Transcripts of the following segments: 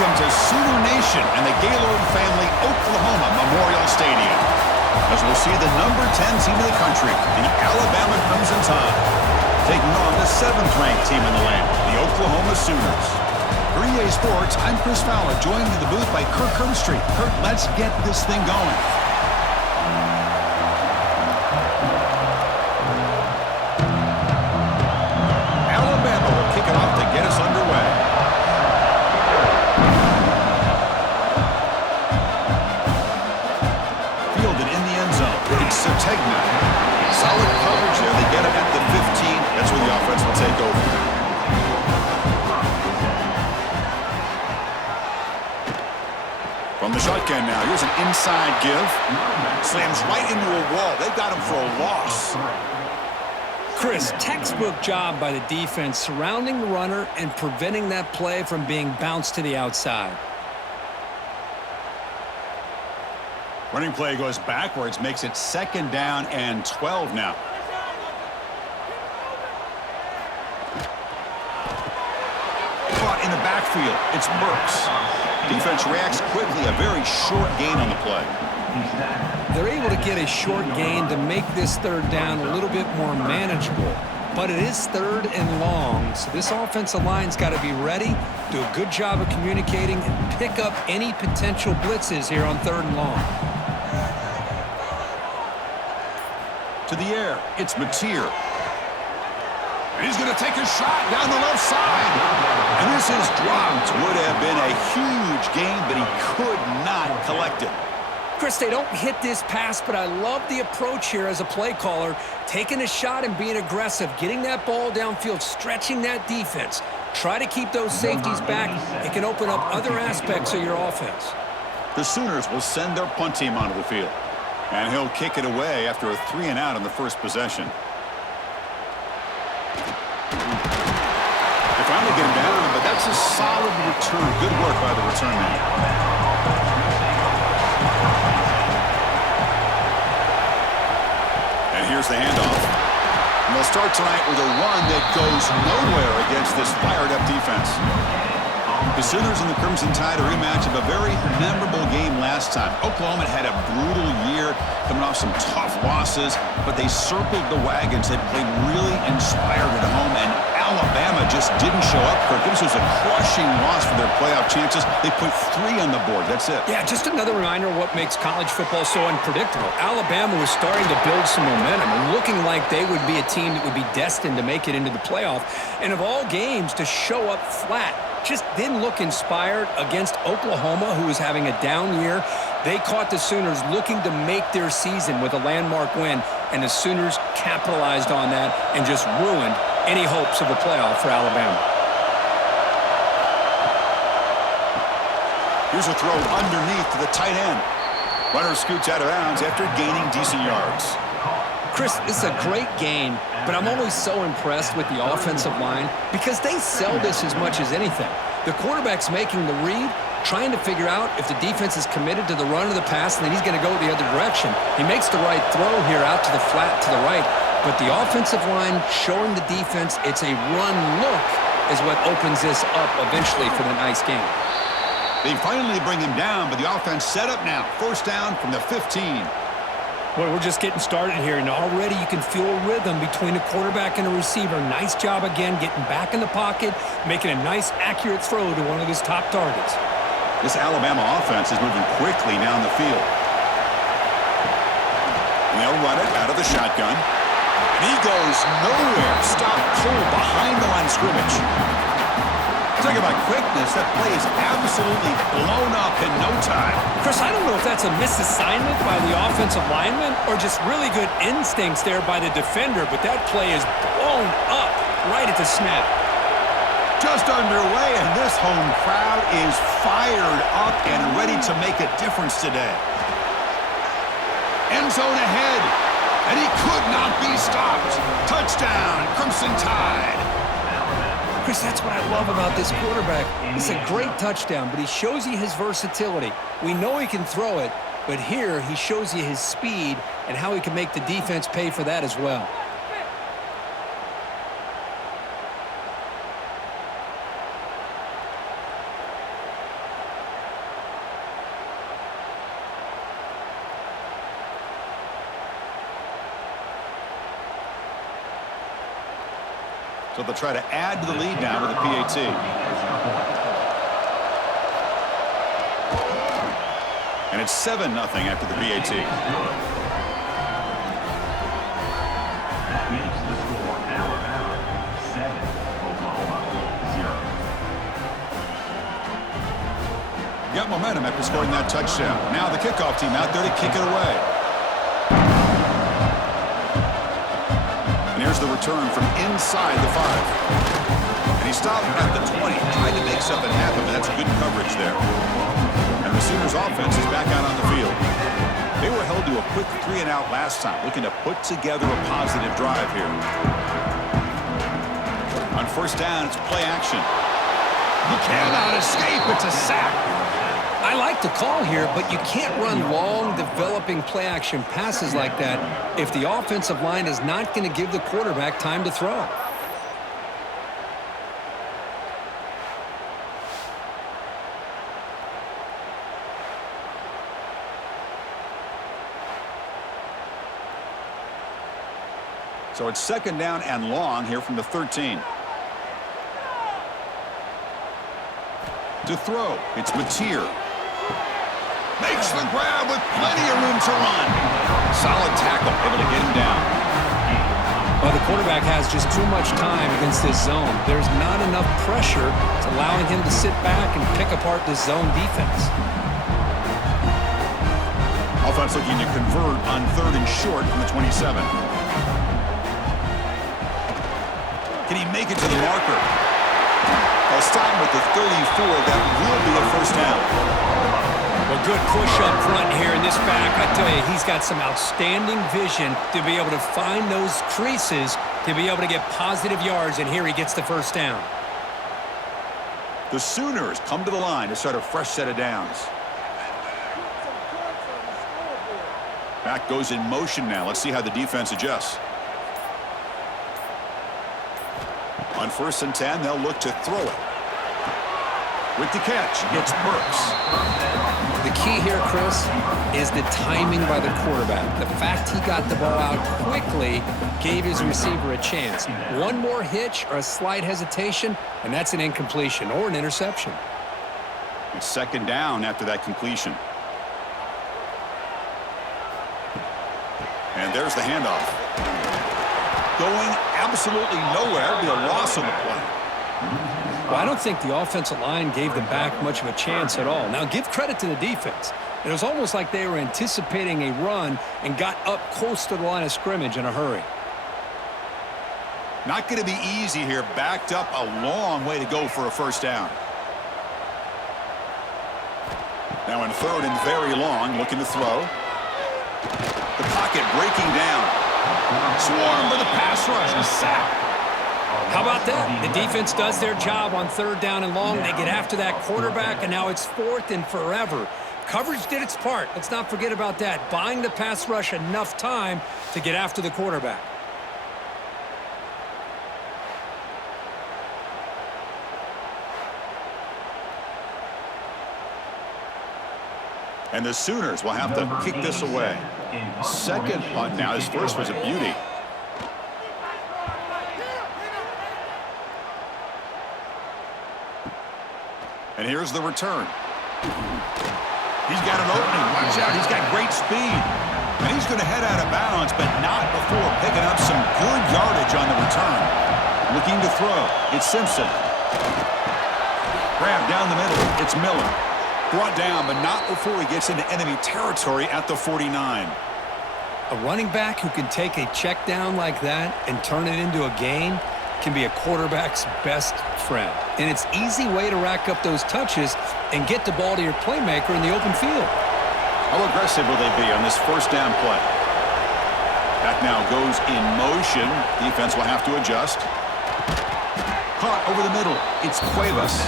Welcome to Sooner Nation and the Gaylord Family Oklahoma Memorial Stadium, as we'll see the number 10 team in the country, the Alabama Crimson Tide, taking on the 7th-ranked team in the land, the Oklahoma Sooners. For EA Sports, I'm Chris Fowler, joined in the booth by Kirk Herbstreit. Kirk, let's get this thing going. Alabama will kick it off to get us underway. Fielded in the end zone. It's Sategna. Solid coverage there. They get him at the 15. That's where the offense will take over. From the shotgun now, here's an inside give. Slams right into a wall. They've got him for a loss. Chris, textbook job by the defense surrounding the runner and preventing that play from being bounced to the outside. Running play goes backwards, makes it 2nd down and 12 now. Caught in the backfield. It's Burks. Defense reacts quickly. A very short gain on the play. They're able to get a short gain to make this 3rd down a little bit more manageable. But it is 3rd and long, so this offensive line's got to be ready, do a good job of communicating, and pick up any potential blitzes here on 3rd and long. To the air, it's Mateer. And he's going to take a shot down the left side. And this is dropped. Would have been a huge gain, but he could not collect it. Chris, they don't hit this pass, but I love the approach here as a play caller, taking a shot and being aggressive, getting that ball downfield, stretching that defense. Try to keep those safeties back. It can open up other aspects of your offense. The Sooners will send their punt team onto the field. And he'll kick it away after a 3-and-out on the first possession. They finally get him down, but that's a solid return. Good work by the return man. And here's the handoff. And they'll start tonight with a run that goes nowhere against this fired-up defense. The Sooners and the Crimson Tide, a rematch of a very memorable game last time. Oklahoma had a brutal year, coming off some tough losses, but they circled the wagons. They played really inspired at home, and Alabama just didn't show up. This was a crushing loss for their playoff chances. They put 3 on the board. That's it. Yeah, just another reminder of what makes college football so unpredictable. Alabama was starting to build some momentum and looking like they would be a team that would be destined to make it into the playoff. And of all games, to show up flat. Just didn't look inspired against Oklahoma, who was having a down year. They caught the Sooners looking to make their season with a landmark win, and the Sooners capitalized on that and just ruined any hopes of a playoff for Alabama. Here's a throw underneath to the tight end. Runner scoots out of bounds after gaining decent yards. Chris, this is a great game, but I'm always so impressed with the offensive line because they sell this as much as anything. The quarterback's making the read, trying to figure out if the defense is committed to the run or the pass, and then he's going to go the other direction. He makes the right throw here out to the flat to the right, but the offensive line showing the defense it's a run look is what opens this up eventually for the nice game. They finally bring him down, but the offense set up now. 1st down from the 15. Well, we're just getting started here, and already you can feel a rhythm between a quarterback and a receiver. Nice job again getting back in the pocket, making a nice, accurate throw to one of his top targets. This Alabama offense is moving quickly down the field. And they'll run it out of the shotgun. And he goes nowhere. Stop cold behind the line of scrimmage. Talk about quickness. That play is absolutely blown up in no time. Chris, I don't know if that's a misassignment by the offensive lineman or just really good instincts there by the defender, but that play is blown up right at the snap. Just underway, and this home crowd is fired up and ready to make a difference today. End zone ahead, and he could not be stopped. Touchdown, Crimson Tide. Chris, that's what I love about this quarterback. It's a great touchdown, but he shows you his versatility. We know he can throw it, but here he shows you his speed and how he can make the defense pay for that as well. So they'll try to add to the lead now with a PAT. And it's 7-0 after the PAT. Got momentum after scoring that touchdown. Now the kickoff team out there to kick it away. And here's the return from inside the 5. And he stopped at the 20, trying to make something happen, but that's good coverage there. And the Sooners offense is back out on the field. They were held to a quick 3-and-out last time, looking to put together a positive drive here. On first down, it's play action. He cannot escape. It's a sack. I like the call here, but you can't run long, developing play-action passes like that if the offensive line is not going to give the quarterback time to throw. So it's second down and long here from the 13. To throw, it's Mateer. Makes the grab with plenty of room to run. Solid tackle, able to get him down. Well, the quarterback has just too much time against this zone. There's not enough pressure. It's allowing him to sit back and pick apart this zone defense. Offense looking to convert on 3rd and short from the 27. Can he make it to the marker? I'll stop him with the 34. That will be a first down. Well, good push up front here in this back. I tell you, he's got some outstanding vision to be able to find those creases to be able to get positive yards, and here he gets the first down. The Sooners come to the line to start a fresh set of downs. Back goes in motion now. Let's see how the defense adjusts. On 1st and 10, they'll look to throw it. With the catch, it's Burks. The key here, Chris, is the timing by the quarterback. The fact he got the ball out quickly gave his receiver a chance. One more hitch or a slight hesitation, and that's an incompletion or an interception. It's second down after that completion. And there's the handoff. Going absolutely nowhere. It'll be a loss on the play. Well, I don't think the offensive line gave them back much of a chance at all. Now, give credit to the defense. It was almost like they were anticipating a run and got up close to the line of scrimmage in a hurry. Not going to be easy here. Backed up a long way to go for a first down. Now in 3rd and very long, looking to throw. The pocket breaking down. Swarm with a pass rush. A sack. How about that? The defense does their job on 3rd down and long. They get after that quarterback, and now it's 4th and forever. Coverage did its part. Let's not forget about that. Buying the pass rush enough time to get after the quarterback. And the Sooners will have to kick this away. Second punt now. His first was a beauty. And here's the return. He's got an opening. Watch out. He's got great speed. And he's going to head out of bounds, but not before picking up some good yardage on the return. Looking to throw. It's Simpson. Grab down the middle. It's Miller. Brought down, but not before he gets into enemy territory at the 49. A running back who can take a check down like that and turn it into a gain can be a quarterback's best friend. And it's an easy way to rack up those touches and get the ball to your playmaker in the open field. How aggressive will they be on this first down play? Back now goes in motion. Defense will have to adjust. Caught over the middle. It's Cuevas.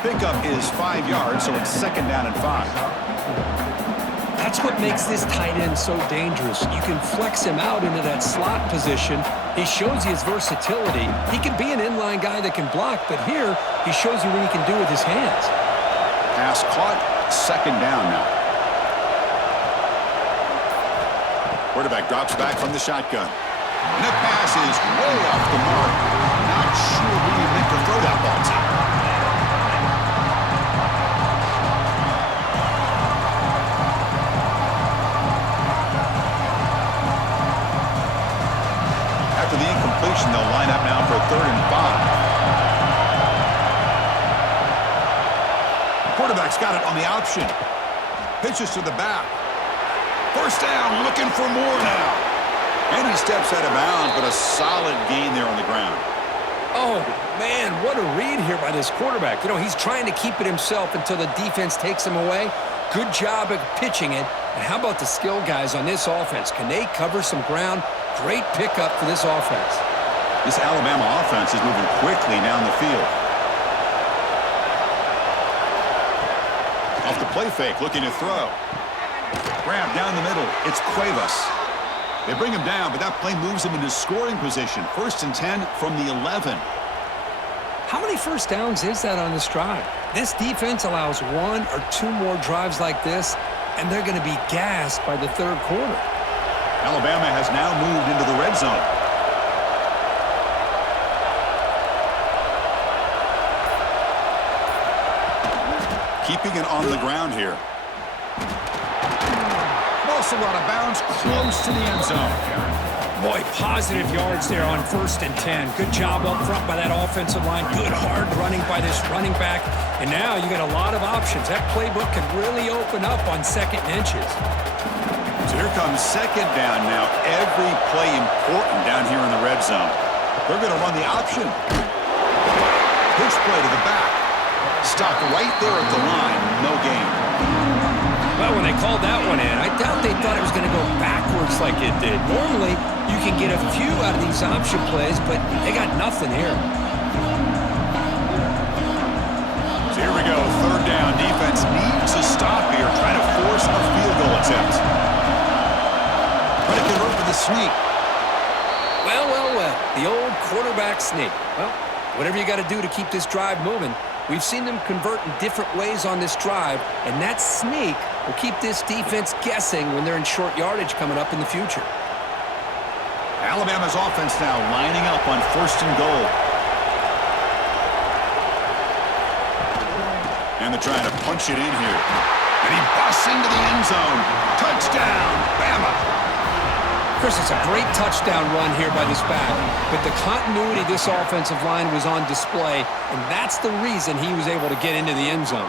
Pickup is 5 yards, so it's second down and 5. That's what makes this tight end so dangerous. You can flex him out into that slot position. He shows you his versatility. He can be an inline guy that can block, but here he shows you what he can do with his hands. Pass caught, second down now. Quarterback drops back from the shotgun. And that pass is way off the mark. Not sure who he meant to throw that ball to. After the incompletion, they'll line up now for a 3rd and 5. Quarterback's got it on the option. Pitches to the back. 1st down, looking for more now. And he steps out of bounds, but a solid gain there on the ground. Oh, man, what a read here by this quarterback. You know, he's trying to keep it himself until the defense takes him away. Good job at pitching it. And how about the skill guys on this offense? Can they cover some ground? Great pickup for this offense. This Alabama offense is moving quickly down the field. Off the play fake, looking to throw. Grab down the middle. It's Cuevas. They bring him down, but that play moves him into scoring position. 1st and 10 from the 11. How many first downs is that on this drive? This defense allows 1 or 2 more drives like this, and they're going to be gassed by the 3rd quarter. Alabama has now moved into the red zone. Keeping it on the ground here. Also out of bounds, close to the end zone. Boy, positive yards there on 1st and 10. Good job up front by that offensive line. Good hard running by this running back. And now you got a lot of options. That playbook can really open up on 2nd and inches. So here comes 2nd down now. Every play important down here in the red zone. They're going to run the option. Pitch play to the back. Stopped right there at the line. No gain. Well, when they called that one in, I doubt they thought it was going to go backwards like it did. Normally, you can get a few out of these option plays, but they got nothing here. So here we go. 3rd down. Defense needs to stop here, trying to force a field goal attempt. Trying to convert with the sneak. Well. The old quarterback sneak. Well, whatever you got to do to keep this drive moving. We've seen them convert in different ways on this drive, and that sneak will keep this defense guessing when they're in short yardage coming up in the future. Alabama's offense now lining up on 1st and goal. And they're trying to punch it in here. And he busts into the end zone. Touchdown, Bama. Chris, it's a great touchdown run here by this back, but the continuity of this offensive line was on display, and that's the reason he was able to get into the end zone.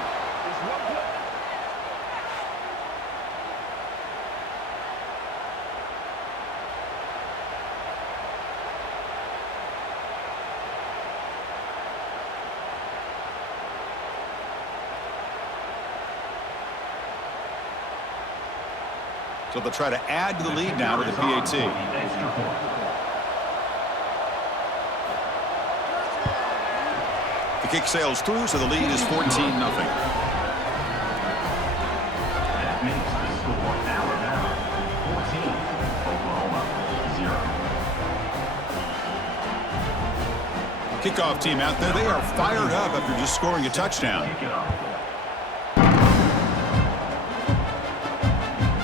So they'll try to add to the lead now with the PAT. The kick sails through, so the lead is 14-0. Kickoff team out there, they are fired up after just scoring a touchdown.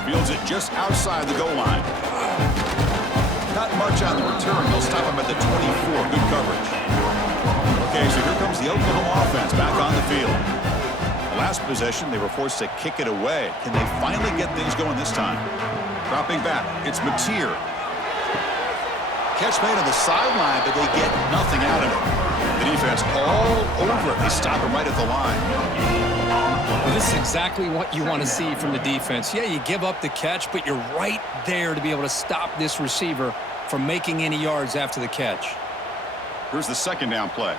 Fields it just outside the goal line. Not much on the return. They'll stop him at the 24. Good coverage. Okay, so here comes the Oklahoma offense back on the field. The last possession, they were forced to kick it away. Can they finally get things going this time? Dropping back, it's Mateer. Catch made on the sideline, but they get nothing out of it. The defense all over it. They stop him right at the line. Well, this is exactly what you want to see from the defense. Yeah, you give up the catch, but you're right there to be able to stop this receiver from making any yards after the catch. Here's the 2nd down play.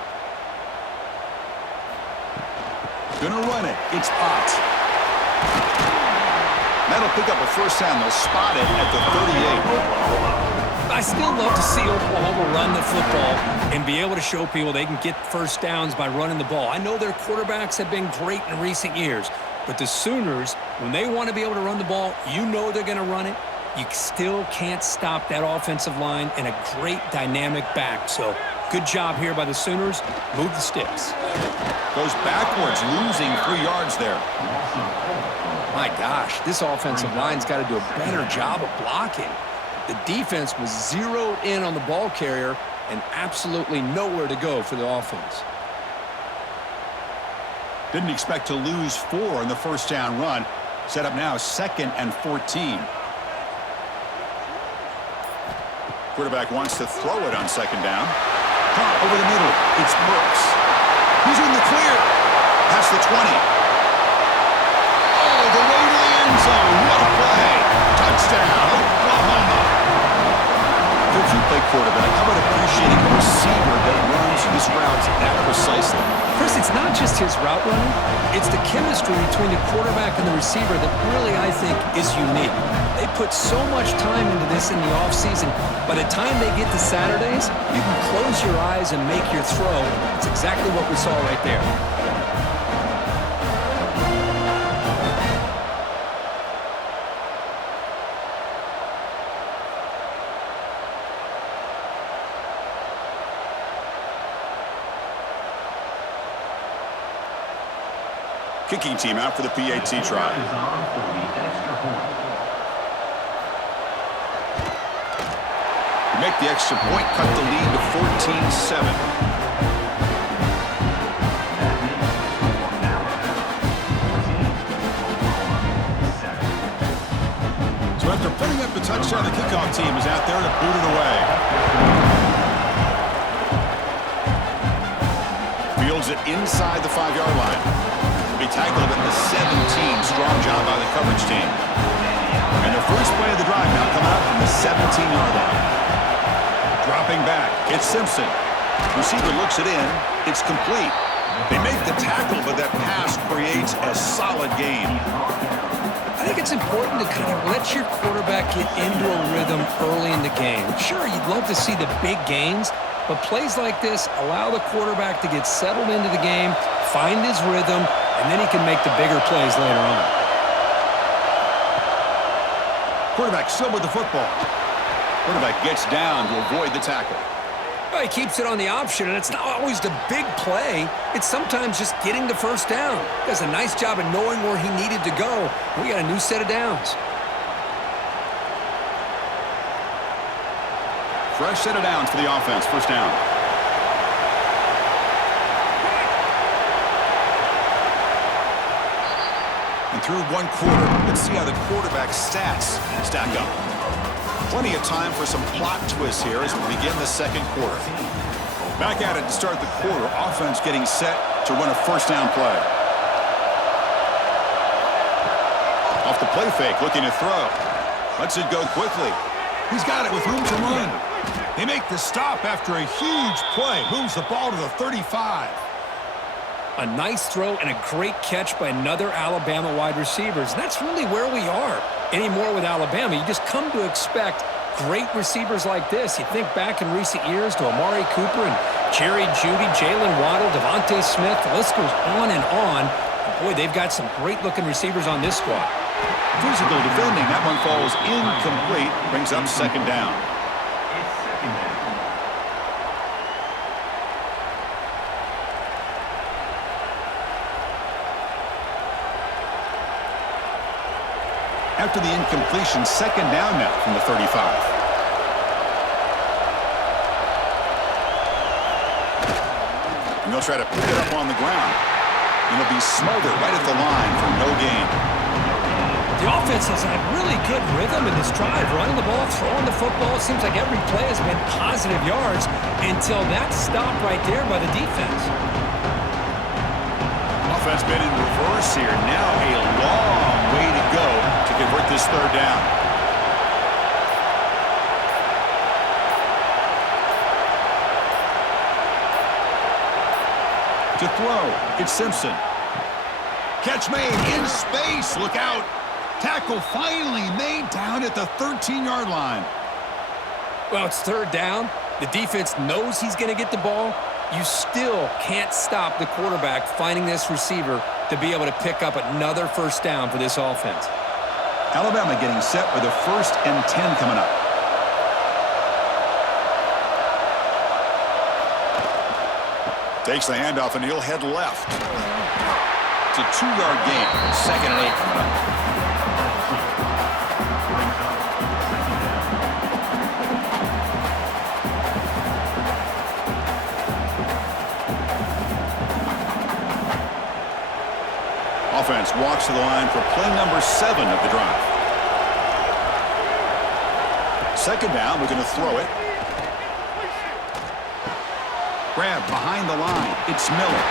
Gonna run it. It's Ott. That'll pick up a 1st down. They'll spot it at the 38. I still love to see Oklahoma run the football and be able to show people they can get 1st downs by running the ball. I know their quarterbacks have been great in recent years, but the Sooners, when they want to be able to run the ball, you know they're going to run it. You still can't stop that offensive line and a great dynamic back. So good job here by the Sooners. Move the sticks. Goes backwards, losing 3 yards there. My gosh, this offensive line's got to do a better job of blocking. The defense was zeroed in on the ball carrier, and absolutely nowhere to go for the offense. Didn't expect to lose 4 in the first down run. Set up now 2nd and 14. Quarterback wants to throw it on 2nd down. Caught over the middle. It's Brooks. He's in the clear. Past the 20. Oh, the way to the end zone. What a play. Touchdown, Oklahoma. Coach, you play quarterback. How about appreciating a receiver that runs his routes that precisely? Chris, it's not just his route running. It's the chemistry between the quarterback and the receiver that really, I think, is unique. They put so much time into this in the offseason. By the time they get to Saturdays, you can close your eyes and make your throw. It's exactly what we saw right there. Kicking team out for the PAT try. Make the extra point, cut the lead to 14-7. So after putting up the touchdown, the kickoff team is out there to boot it away. Fields it inside the 5-yard line. Be tackled at the 17. Strong job by the coverage team. And their first play of the drive now coming up from the 17-yard line. Dropping back, it's Simpson. Receiver looks it in. It's complete. They make the tackle, but that pass creates a solid gain. I think it's important to kind of let your quarterback get into a rhythm early in the game. Sure, you'd love to see the big gains, but plays like this allow the quarterback to get settled into the game, find his rhythm, and then he can make the bigger plays later on. Quarterback still with the football. Quarterback gets down to avoid the tackle. Well, he keeps it on the option, and it's not always the big play. It's sometimes just getting the first down. He does a nice job of knowing where he needed to go. We got a new set of downs. Fresh set of downs for the offense. First down. And through one quarter, let's see how the quarterback's stats stack up. Plenty of time for some plot twists here as we begin the second quarter. Back at it to start the quarter. Offense getting set to run a first down play. Off the play fake, looking to throw. Lets it go quickly. He's got it with room to run. They make the stop after a huge play. Moves the ball to the 35. A nice throw and a great catch by another Alabama wide receiver. And that's really where we are anymore with Alabama. You just come to expect great receivers like this. You think back in recent years to Amari Cooper and Jerry Jeudy, Jalen Waddle, Devontae Smith. The list goes on and on. Boy, they've got some great-looking receivers on this squad. Physical defending. That one falls incomplete. Brings up second down. After the incompletion, second down now from the 35. And they'll try to pick it up on the ground. And it'll be smothered right at the line for no gain. The offense has had really good rhythm in this drive, running the ball, throwing the football. It seems like every play has been positive yards until that stop right there by the defense. Offense been in reverse here. Now a long way to go to convert this third down. To throw, it's Simpson. Catch made in space. Look out. Tackle finally made down at the 13-yard line. Well, it's third down. The defense knows he's going to get the ball. You still can't stop the quarterback finding this receiver to be able to pick up another first down for this offense. Alabama getting set with a 1st and 10 coming up. Takes the handoff and he'll head left. It's a 2-yard gain. 2nd and 8 coming up. Offense walks to the line for play number 7 of the drive. Second down, we're going to throw it. Grab behind the line. It's Miller.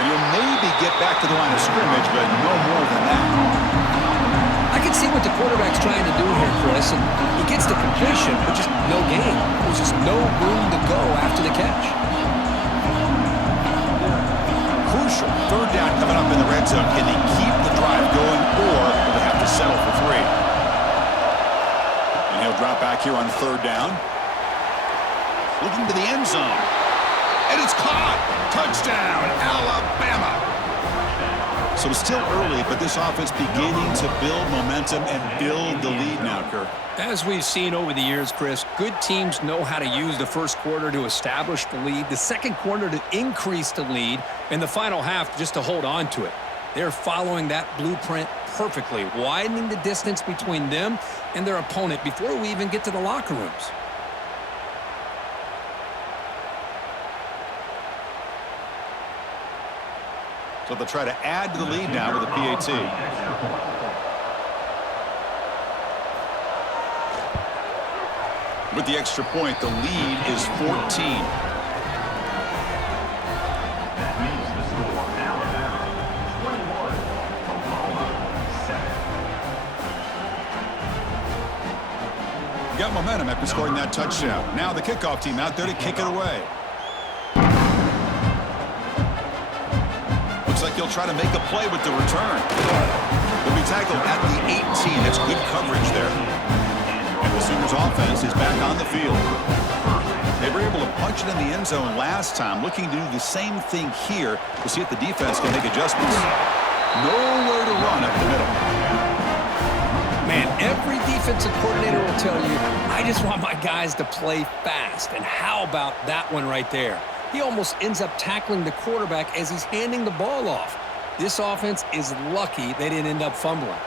And he'll maybe get back to the line of scrimmage, but no more than that. I can see what the quarterback's trying to do here, Chris, and he gets the completion, but just no gain. There's just no room to go after the catch. Crucial third down coming up in the red zone. Can they keep the drive going, or will they have to settle for 3? And he'll drop back here on third down. Looking to the end zone. And it's caught. Touchdown, Alabama. So it's still early, but this offense beginning to build momentum and build the lead now, Kirk. As we've seen over the years, Chris, good teams know how to use the first quarter to establish the lead, the second quarter to increase the lead, and the final half just to hold on to it. They're following that blueprint perfectly, widening the distance between them and their opponent before we even get to the locker rooms. So they'll try to add to the lead now with a PAT. With the extra point, the lead is 14. Got momentum after scoring that touchdown. Now the kickoff team out there to kick it away. Looks like he'll try to make a play with the return. He'll be tackled at the 18. That's good coverage there. And the Sooners offense is back on the field. They were able to punch it in the end zone last time, looking to do the same thing here to see if the defense can make adjustments. Nowhere to run up the middle. Man, every defensive coordinator will tell you, I just want my guys to play fast. And how about that one right there? He almost ends up tackling the quarterback as he's handing the ball off. This offense is lucky they didn't end up fumbling.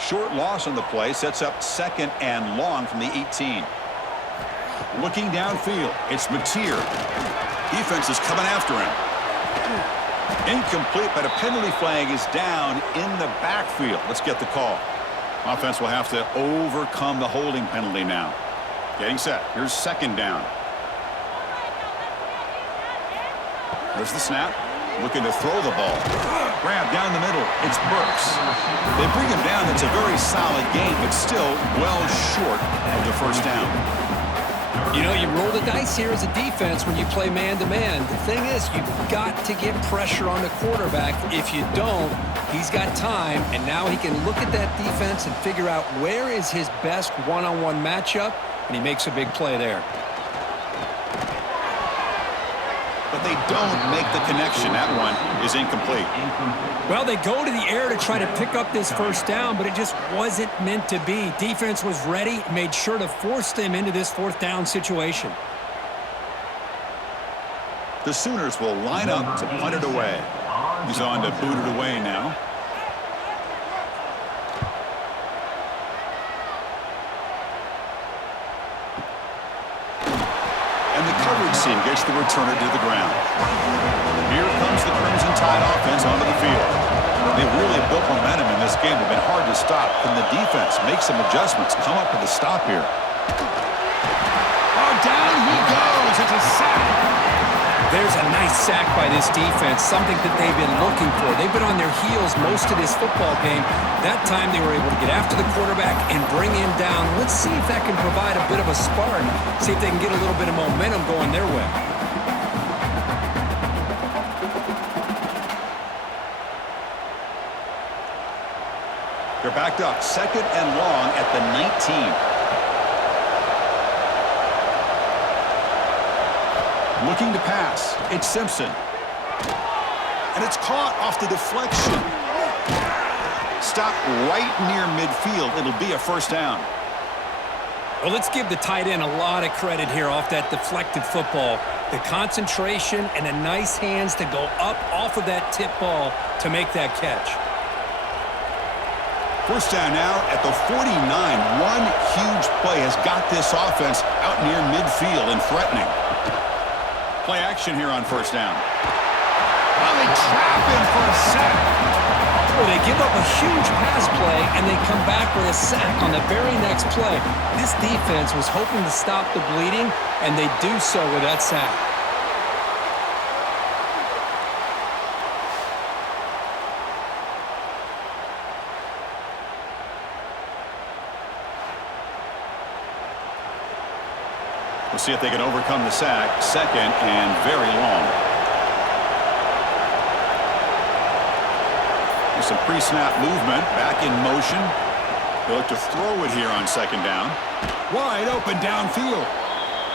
Short loss on the play sets up second and long from the 18. Looking downfield, it's Mateer. Defense is coming after him. Incomplete, but a penalty flag is down in the backfield. Let's get the call. Offense will have to overcome the holding penalty now. Getting set. Here's second down. There's the snap. Looking to throw the ball. Grab down the middle. It's Burks. They bring him down. It's a very solid game, but still well short of the first down. You know, you roll the dice here as a defense when you play man-to-man. The thing is, you've got to get pressure on the quarterback. If you don't, he's got time, and now he can look at that defense and figure out where is his best one-on-one matchup, and he makes a big play there. But they don't make the connection. That one is incomplete. Well, they go to the air to try to pick up this first down, but it just wasn't meant to be. Defense was ready, made sure to force them into this fourth down situation. The Sooners will line up to punt it away. He's on to boot it away now. And the coverage team gets the returner to the ground. Here comes the Crimson Tide offense onto the field. They really built momentum in this game. They've been hard to stop. Can the defense make some adjustments? Come up with a stop here. Oh, down he goes. It's a sack. There's a nice sack by this defense, something that they've been looking for. They've been on their heels most of this football game. That time they were able to get after the quarterback and bring him down. Let's see if that can provide a bit of a spark, see if they can get a little bit of momentum going their way. They're backed up, second and long at the 19. Looking to pass. It's Simpson. And it's caught off the deflection. Stop right near midfield. It'll be a first down. Well, let's give the tight end a lot of credit here off that deflected football. The concentration and the nice hands to go up off of that tip ball to make that catch. First down now at the 49. One huge play has got this offense out near midfield and threatening. Play action here on first down. Well, they trap him for a sack. up a huge pass play, and they come back with a sack on the very next play. This defense was hoping to stop the bleeding, and they do so with that sack. We'll see if they can overcome the sack. Second and very long. There's some pre-snap movement. Back in motion. They look to throw it here on second down. Wide open downfield.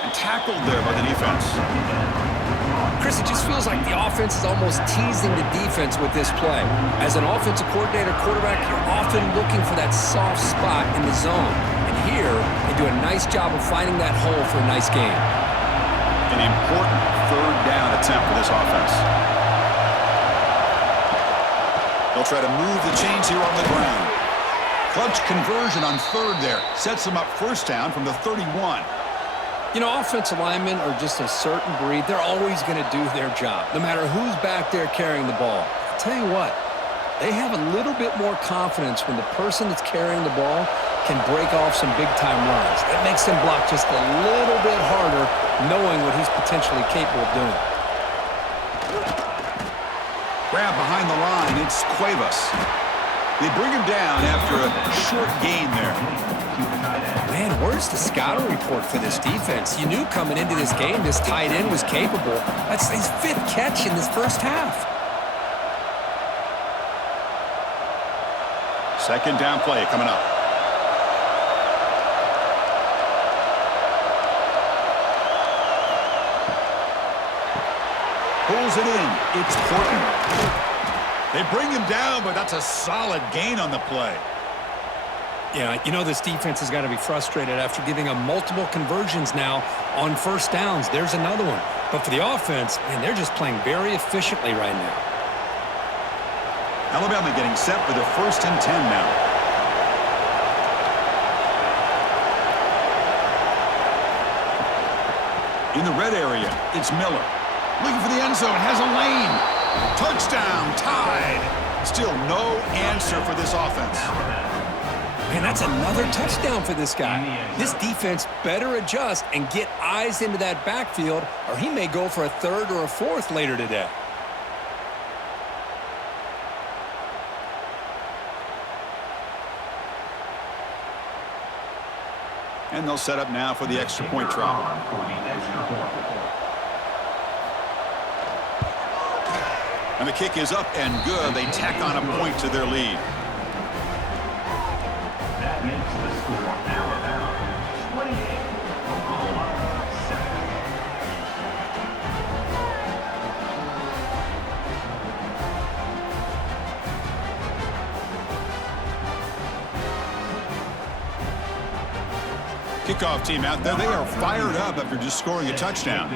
And tackled there by the defense. Chris, it just feels like the offense is almost teasing the defense with this play. As an offensive coordinator, quarterback, you're often looking for that soft spot in the zone. And here, they do a nice job of finding that hole for a nice gain. An important third down attempt for this offense. They'll try to move the chains here on the ground. Clutch conversion on third there. Sets them up first down from the 31. You know, offensive linemen are just a certain breed. They're always going to do their job, no matter who's back there carrying the ball. I'll tell you what, they have a little bit more confidence when the person that's carrying the ball can break off some big-time runs. It makes them block just a little bit harder, knowing what he's potentially capable of doing. Grab behind the line. It's Cuevas. They bring him down after a short gain there. Man, where's the scouting report for this defense? You knew coming into this game this tight end was capable. That's his 5th catch in this first half. Second down play coming up. Pulls it in. It's Horton. They bring him down, but that's a solid gain on the play. Yeah, you know this defense has got to be frustrated after giving up multiple conversions now on first downs. There's another one. But for the offense, man, they're just playing very efficiently right now. Alabama getting set for their 1st and 10 now. In the red area, it's Miller. Looking for the end zone, has a lane. Touchdown, tied. Still no answer for this offense. Man, that's another touchdown for this guy. This defense better adjust and get eyes into that backfield, or he may go for a 3rd or a 4th later today. And they'll set up now for the extra point try. And the kick is up and good. They tack on a point to their lead. That makes the score Alabama 28, Oklahoma 7. Kickoff team out there. They are fired up after just scoring a touchdown.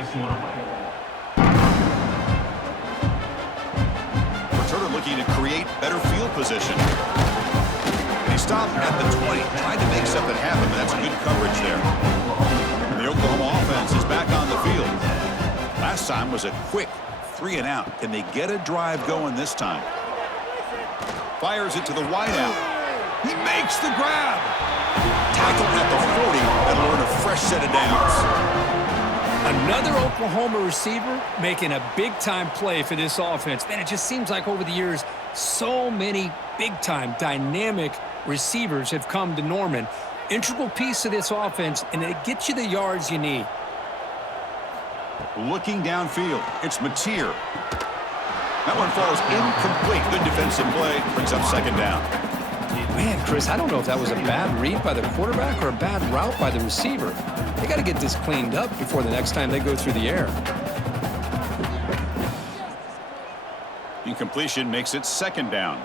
Returner looking to create better field position. And he stopped at the 20, trying to make something happen, but that's good coverage there. And the Oklahoma offense is back on the field. Last time was a quick 3 and out. Can they get a drive going this time? Fires it to the wideout. He makes the grab. Tackled at the 40 and learn a fresh set of downs. Another Oklahoma receiver making a big-time play for this offense. Man, it just seems like over the years, so many big-time, dynamic receivers have come to Norman. Integral piece of this offense, and it gets you the yards you need. Looking downfield, it's Mateer. That one falls incomplete. Good defensive play. Brings up second down. Man, Chris, I don't know if that was a bad read by the quarterback or a bad route by the receiver. They got to get this cleaned up before the next time they go through the air. Incompletion makes it second down.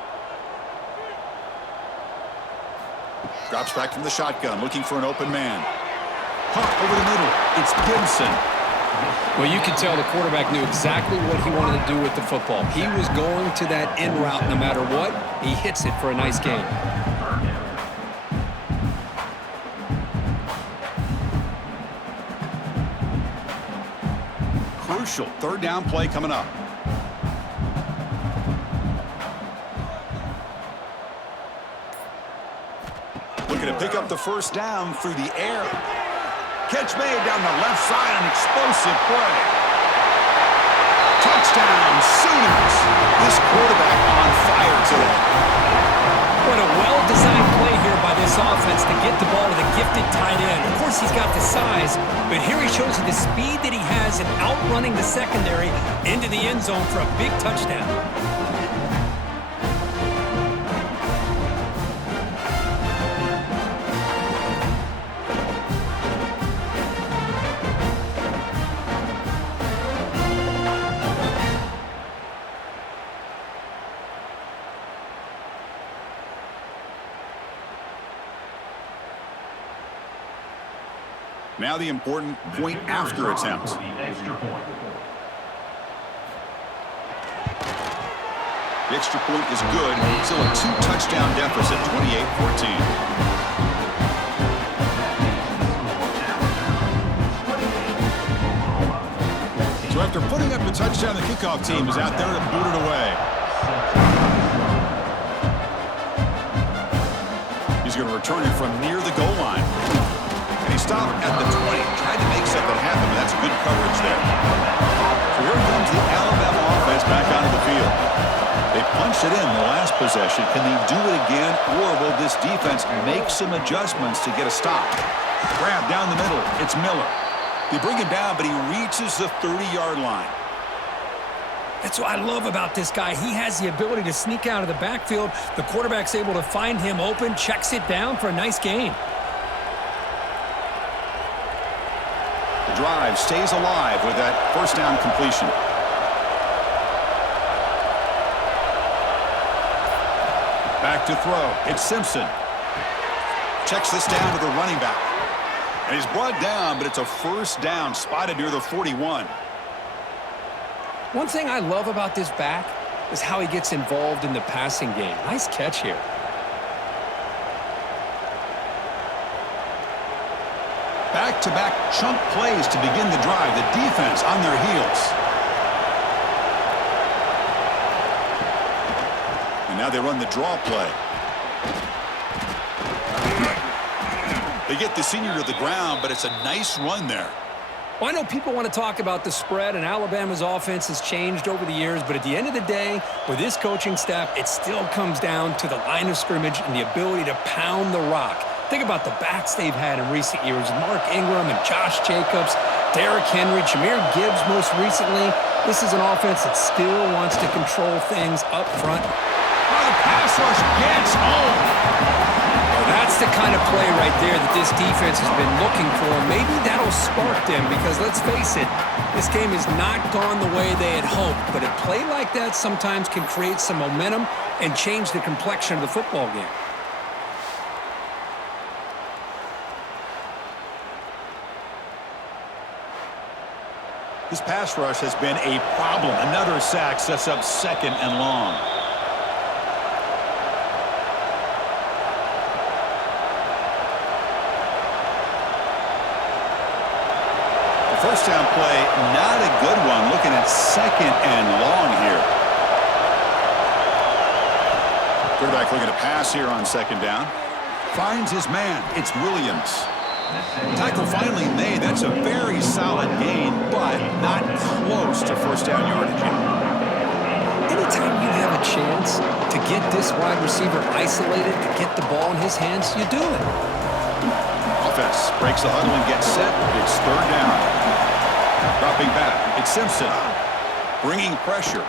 Drops back from the shotgun, looking for an open man. Pump over the middle. It's Gibson. Well, you could tell the quarterback knew exactly what he wanted to do with the football. He was going to that in route no matter what. He hits it for a nice gain. Crucial third down play coming up. looking to pick up the first down through the air. Catch made down the left side, an explosive play. Touchdown, Sooners. This quarterback on fire today. What a well-designed play here by this offense to get the ball to the gifted tight end. Of course, he's got the size, but here he shows you the speed that he has in outrunning the secondary into the end zone for a big touchdown. Now the important point after attempt. Extra point. The extra point is good. Still a 2-touchdown deficit, 28-14. So after putting up the touchdown, the kickoff team is out there to boot it away. He's going to return it from near the goal line. And he stopped at the 20, tried to make something happen, but that's good coverage there. So here comes the Alabama offense back onto the field. They punched it in the last possession. Can they do it again, or will this defense make some adjustments to get a stop? Grab down the middle. It's Miller. They bring him down, but he reaches the 30-yard line. That's what I love about this guy. He has the ability to sneak out of the backfield. The quarterback's able to find him open, checks it down for a nice gain. The drive stays alive with that first down completion. Back to throw. It's Simpson. Checks this down to the running back. And he's brought down, but it's a first down spotted near the 41. One thing I love about this back is how he gets involved in the passing game. Nice catch here. Back-to-back chunk plays to begin the drive. The defense on their heels. And now they run the draw play. They get the senior to the ground, but it's a nice run there. Well, I know people want to talk about the spread, and Alabama's offense has changed over the years, but at the end of the day, with this coaching staff, it still comes down to the line of scrimmage and the ability to pound the rock. Think about the backs they've had in recent years. Mark Ingram and Josh Jacobs, Derrick Henry, Jahmyr Gibbs most recently. This is an offense that still wants to control things up front. Oh, the pass rush gets home. Well, that's the kind of play right there that this defense has been looking for. Maybe that'll spark them because, let's face it, this game has not gone the way they had hoped. But a play like that sometimes can create some momentum and change the complexion of the football game. This pass rush has been a problem. Another sack sets up second and long. The first down play, not a good one. Looking at second and long here. Quarterback looking to pass here on second down. Finds his man. It's Williams. Tackle finally made. That's a very solid gain, but not close to first down yardage yet. Anytime you have a chance to get this wide receiver isolated, to get the ball in his hands, you do it. Offense breaks the huddle and gets set. It's third down. Dropping back. It's Simpson. Bringing pressure.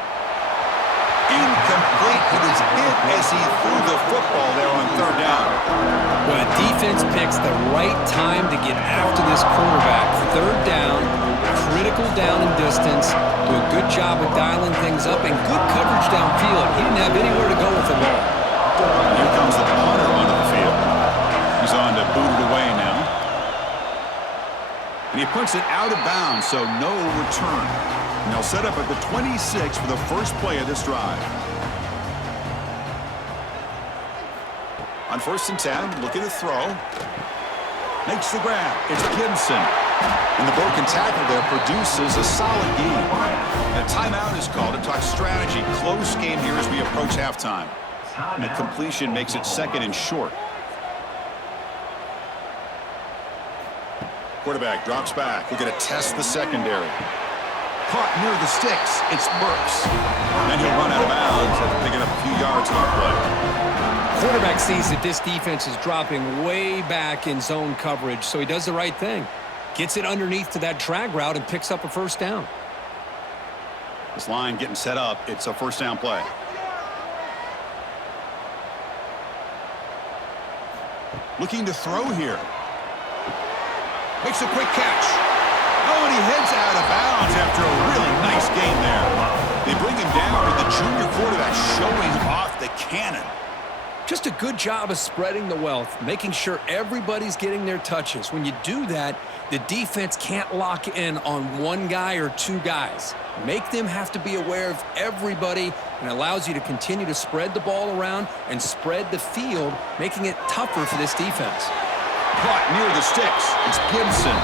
Incomplete. It was hit as he threw the football there on third down. When a defense picks the right time to get after this quarterback, third down, critical down and distance, do a good job of dialing things up, and good coverage downfield. He didn't have anywhere to go with the ball. Here comes the punter onto the field. He's on to boot it away now. And he puts it out of bounds, so no return. And they'll set up at the 26 for the first play of this drive. On 1st and 10, looking to throw. Makes the grab. It's Gibson. And the broken tackle there produces a solid gain. A timeout is called to talk strategy. Close game here as we approach halftime. And completion makes it second and short. Quarterback drops back. We're going to test the secondary. Caught near the sticks. It's Burks. And he'll run out of bounds after picking up a few yards on the play. Quarterback sees that this defense is dropping way back in zone coverage, so he does the right thing. Gets it underneath to that drag route and picks up a first down. This line getting set up. It's a first down play. Looking to throw here. Makes a quick catch. Oh, and he heads out of bounds after a really nice game there. They bring him down with the junior quarterback showing off the cannon. Just a good job of spreading the wealth, making sure everybody's getting their touches. When you do that, the defense can't lock in on one guy or two guys. Make them have to be aware of everybody, and allows you to continue to spread the ball around and spread the field, making it tougher for this defense. Caught near the sticks. It's Gibson.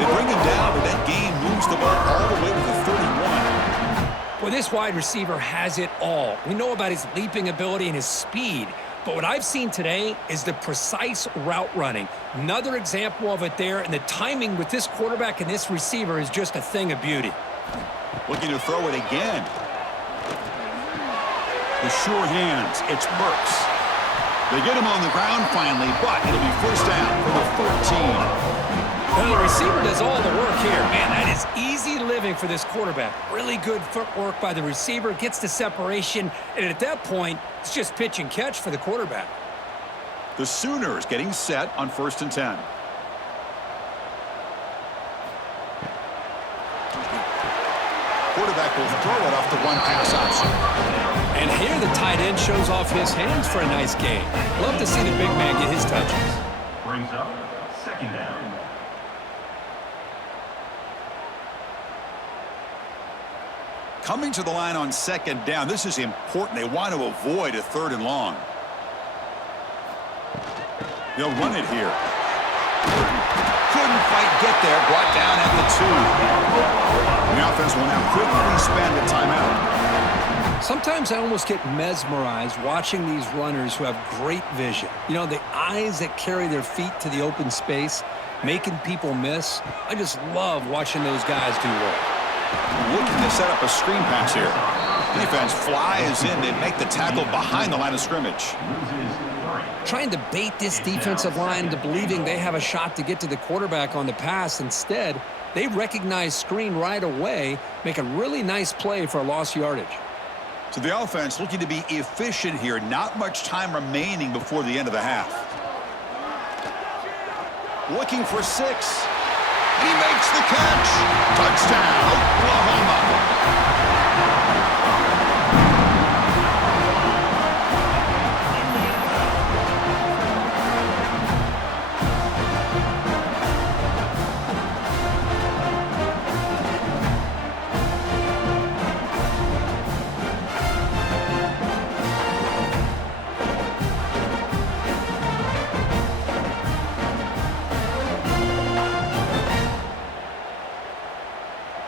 They bring him down, but that game moves the ball all the way to the 31. Well, this wide receiver has it all. We know about his leaping ability and his speed, but what I've seen today is the precise route running. Another example of it there, and the timing with this quarterback and this receiver is just a thing of beauty. Looking to throw it again. The sure hands. It's Burks. They get him on the ground finally, but it'll be first down from the 14. Well, the receiver does all the work here. Man, that is easy living for this quarterback. Really good footwork by the receiver, gets the separation, and at that point, it's just pitch and catch for the quarterback. The Sooners getting set on 1st and 10. Quarterback will throw it off the one pass option. And here the tight end shows off his hands for a nice game. Love to see the big man get his touches. Brings up 2nd down. Coming to the line on 2nd down. This is important. They want to avoid a 3rd and long. They'll run it here. Couldn't quite get there. Brought down at the 2. The offense will now quickly spend a timeout. Sometimes I almost get mesmerized watching these runners who have great vision. You know, the eyes that carry their feet to the open space, making people miss. I just love watching those guys do work. Looking to set up a screen pass here. Defense flies in. They make the tackle behind the line of scrimmage. Trying to bait this defensive line into believing they have a shot to get to the quarterback on the pass. Instead, they recognize screen right away, make a really nice play for a lost yardage. So the offense looking to be efficient here. Not much time remaining before the end of the half. Looking for 6. And he makes the catch. Touchdown, Oklahoma.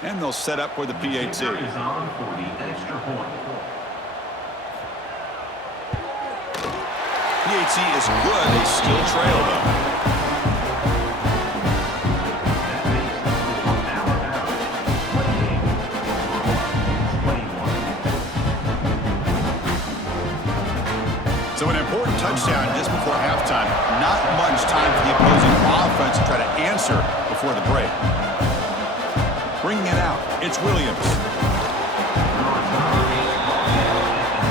And they'll set up for the PAT. Is on for the extra point. PAT is good. They still trail, though. That makes the score now about 28-21. So an important touchdown just before halftime. Not much time for the opposing offense to try to answer before the break. Bringing it out, it's Williams.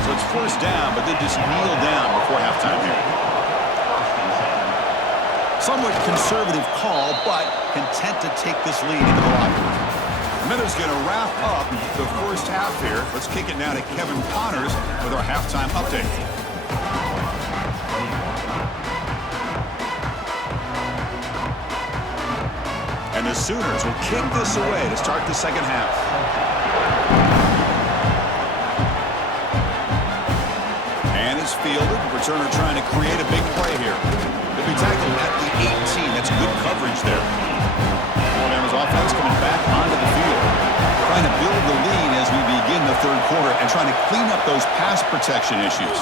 So it's first down, but they just kneel down before halftime here. Somewhat conservative call, but content to take this lead into the locker room. Miller's going to wrap up the first half here. Let's kick it now to Kevin Connors with our halftime update. And the Sooners will kick this away to start the second half. And it's fielded. Returner trying to create a big play here. They'll be tackled at the 18. That's good coverage there. Alabama's offense coming back onto the field. Trying to build the lead as we begin the third quarter and trying to clean up those pass protection issues.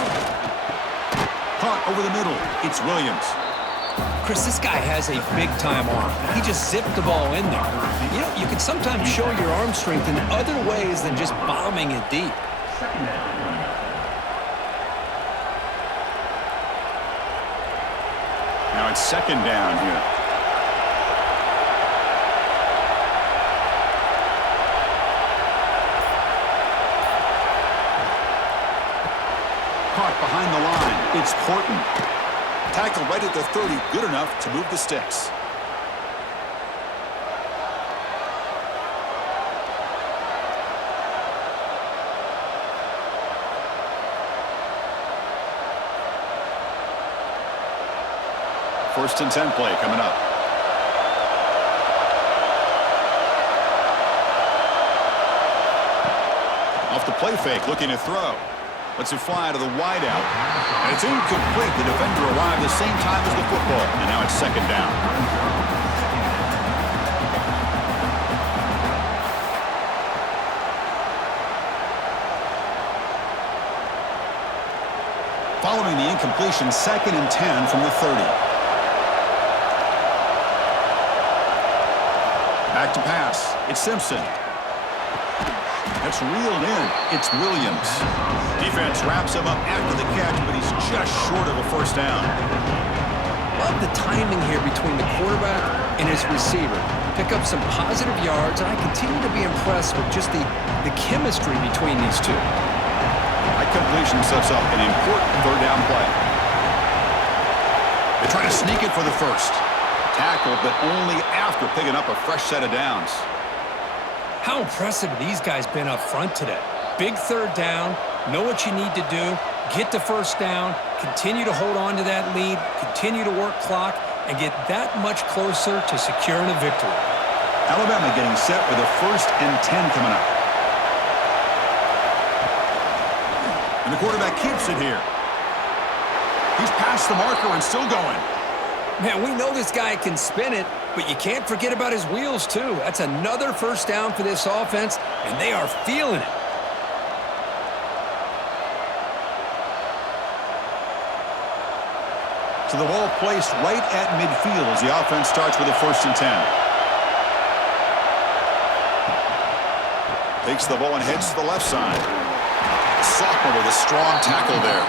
Caught over the middle. It's Williams. Chris, this guy has a big-time arm. He just zipped the ball in there. You know, you can sometimes show your arm strength in other ways than just bombing it deep. Second down. Now it's second down here. Caught behind the line. It's Horton. Tackle right at the 30. Good enough to move the sticks. First and 10 play coming up. Off the play fake, looking to throw. Lets it fly to the wideout. And it's incomplete. The defender arrived the same time as the football. And now it's second down. Following the incompletion, second and 10 from the 30. Back to pass. It's Simpson. That's reeled in. It's Williams. Defense wraps him up after the catch, but he's just short of a first down. Love the timing here between the quarterback and his receiver. Pick up some positive yards, and I continue to be impressed with just the chemistry between these two. That completion sets up an important third down play. They try to sneak it for the first. Tackle, but only after picking up a fresh set of downs. How impressive have these guys been up front today? Big third down, know what you need to do, get the first down, continue to hold on to that lead, continue to work clock, and get that much closer to securing a victory. Alabama getting set with a first and 10 coming up. And the quarterback keeps it here. He's past the marker and still going. Man, we know this guy can spin it, but you can't forget about his wheels, too. That's another first down for this offense, and they are feeling it. So the ball placed right at midfield as the offense starts with a first and 10. Takes the ball and heads to the left side. Sophomore with a strong tackle there.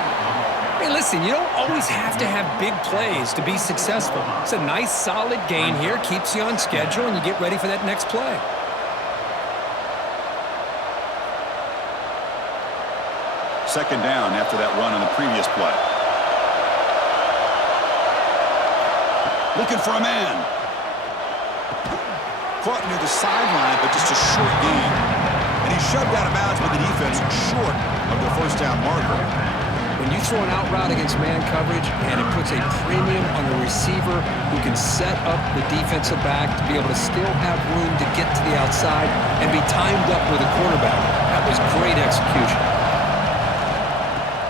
Hey, listen, you don't always have to have big plays to be successful. It's a nice, solid gain here, keeps you on schedule, and you get ready for that next play. Second down after that run on the previous play. Looking for a man. Caught near the sideline, but just a short gain. And he's shoved out of bounds with the defense short of the first down marker. When you throw an out route against man coverage, and it puts a premium on the receiver who can set up the defensive back to be able to still have room to get to the outside and be timed up with a quarterback. That was great execution.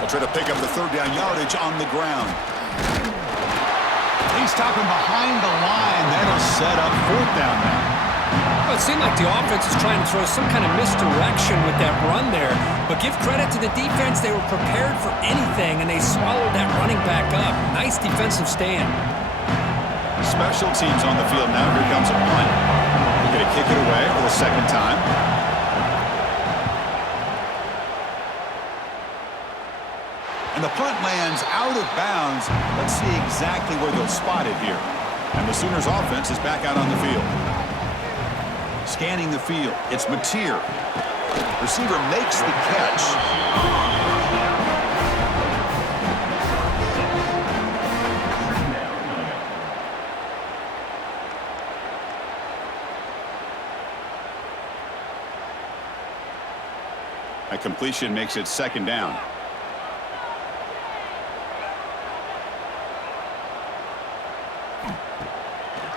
They'll try to pick up the third down yardage on the ground. He's stopping behind the line. That'll set up fourth down now. Well, it seemed like the offense was trying to throw some kind of misdirection with that run there. But give credit to the defense. They were prepared for anything, and they swallowed that running back up. Nice defensive stand. Special teams on the field now. Here comes a punt. They're going to kick it away for the second time. And the punt lands out of bounds. Let's see exactly where they'll spot it here. And the Sooners offense is back out on the field. Scanning the field. It's Mateer. Receiver makes the catch. A completion makes it second down.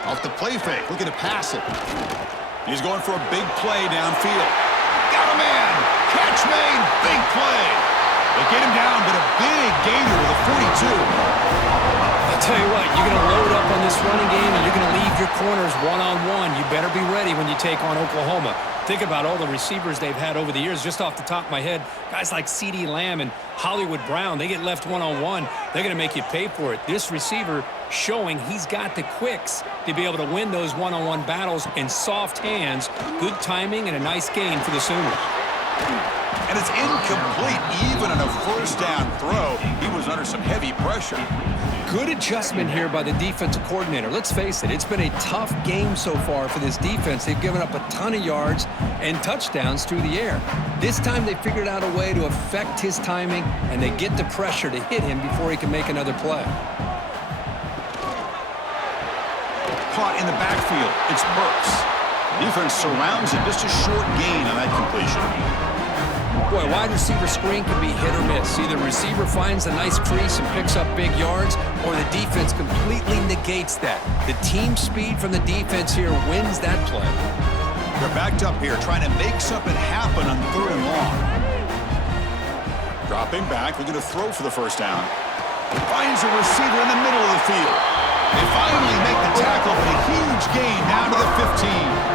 Off the play fake, looking to pass it. He's going for a big play downfield. Got a man! Catch made! Big play! They get him down, but a big gainer to the 42. I'll tell you what, you're going to load up on this running game and you're going to leave your corners one-on-one. You better be ready when you take on Oklahoma. Think about all the receivers they've had over the years. Just off the top of my head, guys like CeeDee Lamb and Hollywood Brown, they get left one-on-one. They're going to make you pay for it. This receiver showing he's got the quicks to be able to win those one-on-one battles in soft hands. Good timing and a nice gain for the Sooners. And it's incomplete. Even on a first down throw, he was under some heavy pressure. Good adjustment here by the defensive coordinator. Let's face it, it's been a tough game so far for this defense. They've given up a ton of yards and touchdowns through the air. This time they figured out a way to affect his timing, and they get the pressure to hit him before he can make another play. Caught in the backfield. It's Burks. Defense surrounds him. Just a short gain on that completion. Boy, wide receiver screen can be hit or miss. Either receiver finds a nice crease and picks up big yards, or the defense completely negates that. The team speed from the defense here wins that play. They're backed up here, trying to make something happen on 3rd and long. Dropping back, looking to throw for the first down. Finds a receiver in the middle of the field. They finally make the tackle, but a huge gain down to the 15.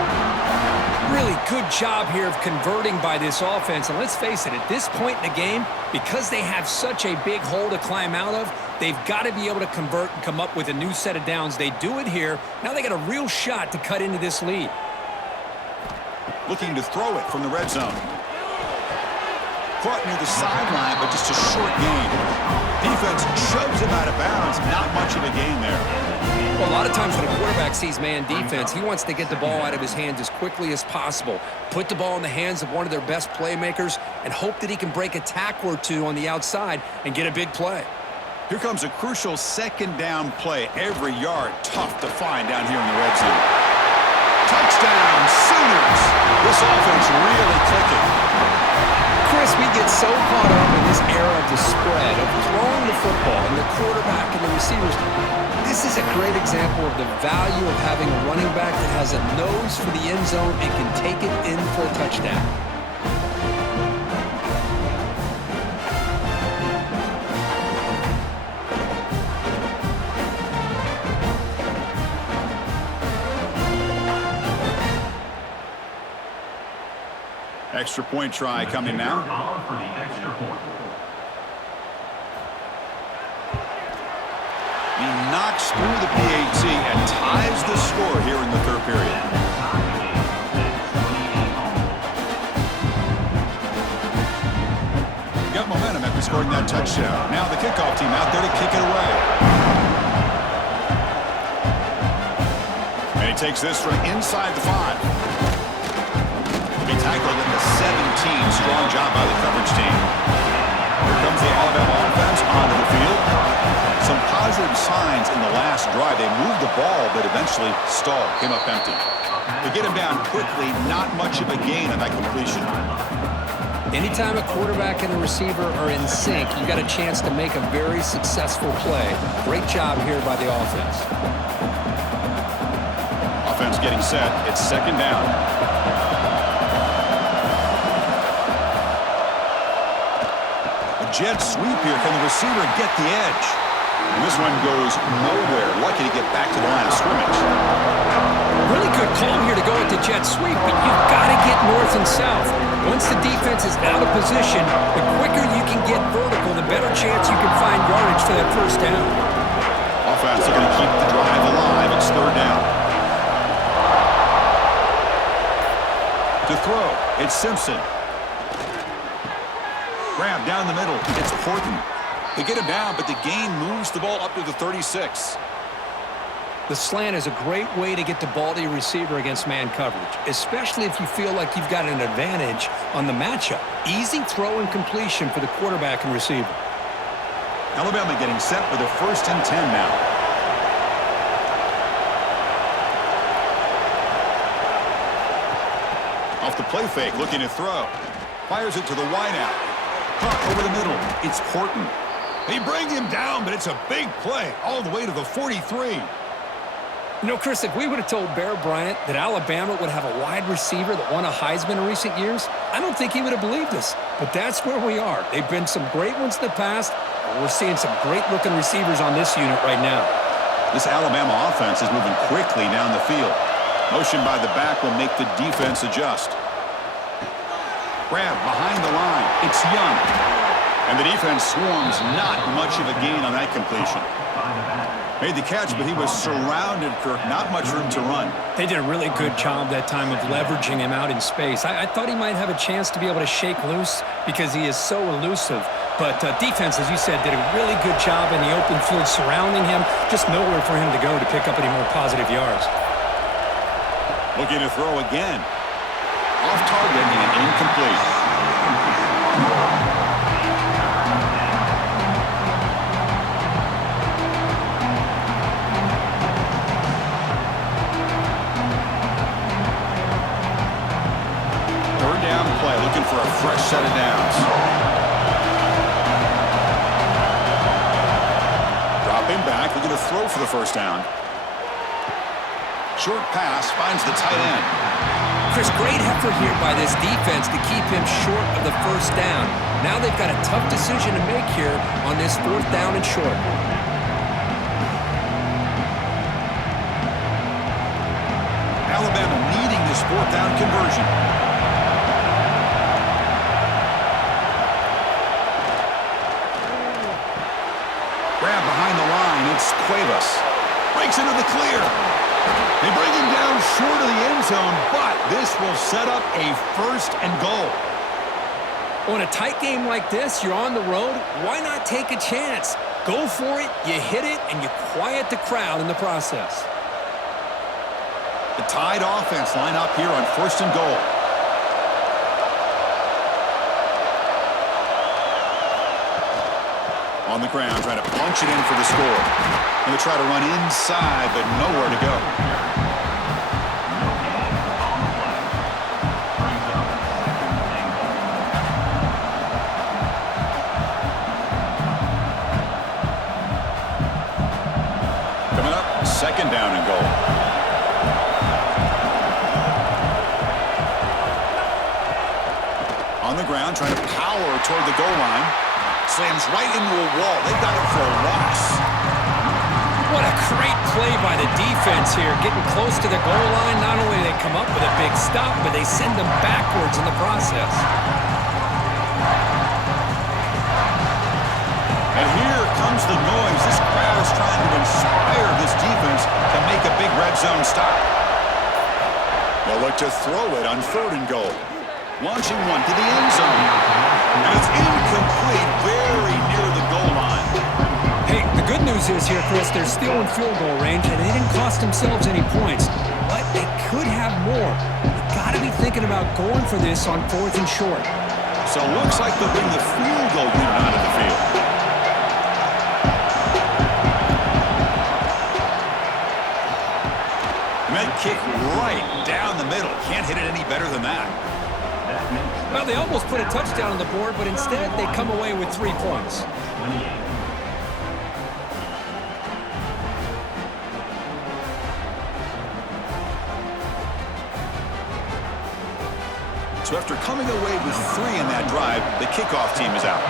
Really good job here of converting by this offense. And let's face it, at this point in the game, because they have such a big hole to climb out of, they've got to be able to convert and come up with a new set of downs. They do it here. Now they got a real shot to cut into this lead. Looking to throw it from the red zone. Caught near the sideline, but just a short gain. Defense shoves him out of bounds. Not much of a gain there. Well, a lot of times when a quarterback sees man defense, he wants to get the ball out of his hands as quickly as possible, put the ball in the hands of one of their best playmakers, and hope that he can break a tackle or two on the outside and get a big play. Here comes a crucial 2nd down play. Every yard tough to find down here in the red zone. Touchdown, Sooners! This offense really clicking. Chris, we get so caught up in this era of the spread, of throwing the football and the quarterback and the receivers. This is a great example of the value of having a running back that has a nose for the end zone and can take it in for a touchdown. Extra point try coming now. For the extra point. He knocks through the PAT and ties the score here in the 3rd period. Got momentum after scoring that touchdown. Now the kickoff team out there to kick it away. And he takes this from inside the 5. Tackled at the 17. Strong job by the coverage team. Here comes the Alabama offense onto the field. Some positive signs in the last drive. They moved the ball, but eventually stalled. Came up empty. They get him down quickly. Not much of a gain on that completion. Anytime a quarterback and a receiver are in sync, you got a chance to make a very successful play. Great job here by the offense. Offense getting set. It's 2nd down. Jet sweep here. Can the receiver get the edge? And this one goes nowhere. Lucky to get back to the line of scrimmage. Really good call here to go with the jet sweep, but you've got to get north and south. Once the defense is out of position, the quicker you can get vertical, the better chance you can find yardage for that first down. Offense are going to keep the drive alive. It's 3rd down. To throw, it's Simpson. Grab down the middle. It's Horton. They get him down, but the gain moves the ball up to the 36. The slant is a great way to get the ball to your receiver against man coverage, especially if you feel like you've got an advantage on the matchup. Easy throw and completion for the quarterback and receiver. Alabama getting set for the 1st and 10 now. Off the play fake, looking to throw. Fires it to the wideout. Caught over the middle. It's Horton. They bring him down, but it's a big play all the way to the 43. You know, Chris, if we would have told Bear Bryant that Alabama would have a wide receiver that won a Heisman in recent years, I don't think he would have believed us. But that's where we are. They've been some great ones in the past. We're seeing some great-looking receivers on this unit right now. This Alabama offense is moving quickly down the field. Motion by the back will make the defense adjust. Grab behind the line. It's Young. And the defense swarms. Not much of a gain on that completion. Made the catch, but he was surrounded, Kirk. Not much room to run. They did a really good job that time of leveraging him out in space. I thought he might have a chance to be able to shake loose because he is so elusive. But defense, as you said, did a really good job in the open field surrounding him. Just nowhere for him to go to pick up any more positive yards. Looking to throw again. Off target and incomplete. Third down play, looking for a fresh set of downs. Dropping back, looking to throw for the first down. Short pass finds the tight end. Chris, great effort here by this defense to keep him short of the first down. Now they've got a tough decision to make here on this 4th down and short. Alabama needing this 4th down conversion. Grab behind the line. It's Cuevas. Breaks into the clear. They bring him down short of the end zone, but this will set up a 1st and goal. On a tight game like this, you're on the road. Why not take a chance? Go for it, you hit it, and you quiet the crowd in the process. The Tide offense line up here on 1st and goal. On the ground, trying to punch it in for the score. And they try to run inside, but nowhere to go. Coming up, 2nd down and goal. On the ground, trying to power toward the goal line. Slams right into a wall. They've got it for a loss. What a great play by the defense here. Getting close to the goal line, not only do they come up with a big stop, but they send them backwards in the process. And here comes the noise. This crowd is trying to inspire this defense to make a big red zone stop. They'll look to throw it on 3rd and goal. Launching one to the end zone. And it's incomplete, very near the goal line. Hey, the good news is here, Chris, they're still in field goal range, and they didn't cost themselves any points. But they could have more. You got to be thinking about going for this on 4th and short. So it looks like they'll bring the field goal unit onto the field. And that kick right down the middle. Can't hit it any better than that. Well, they almost put a touchdown on the board, but instead they come away with 3 points. 28. So after coming away with 3 in that drive, the kickoff team is out.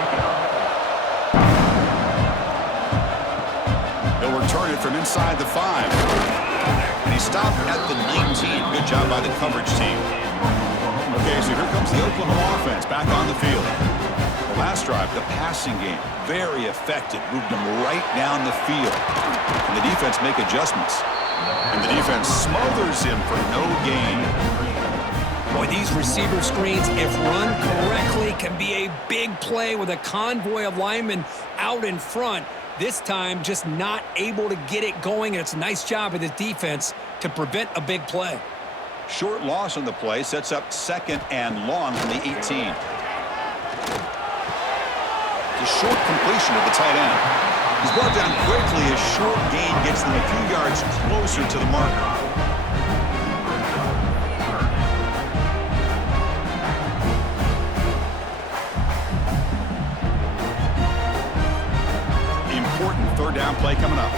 They'll return it from inside the 5. And he stopped at the 19. Good job by the coverage team. Okay, so here comes the Oklahoma offense back on the field. The last drive, the passing game, very effective. Moved them right down the field. And the defense make adjustments. And the defense smothers him for no gain. Boy, these receiver screens, if run correctly, can be a big play with a convoy of linemen out in front. This time, just not able to get it going, and it's a nice job of the defense to prevent a big play. Short loss on the play sets up 2nd and long from the 18. The short completion of the tight end. He's brought down quickly. A short gain gets them a few yards closer to the marker. Important 3rd down play coming up.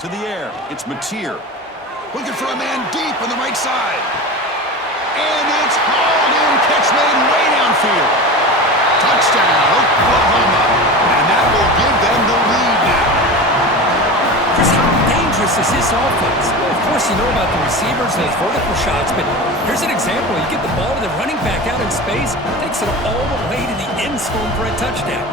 To the air, it's Mateer. Looking for a man deep on the right side. And it's hauled in. Catch made way downfield. Touchdown, Oklahoma. And that will give them the lead now. Chris, how dangerous is this offense? Well, of course, you know about the receivers and those vertical shots, but here's an example. You get the ball to the running back out in space, takes it all the way to the end zone for a touchdown.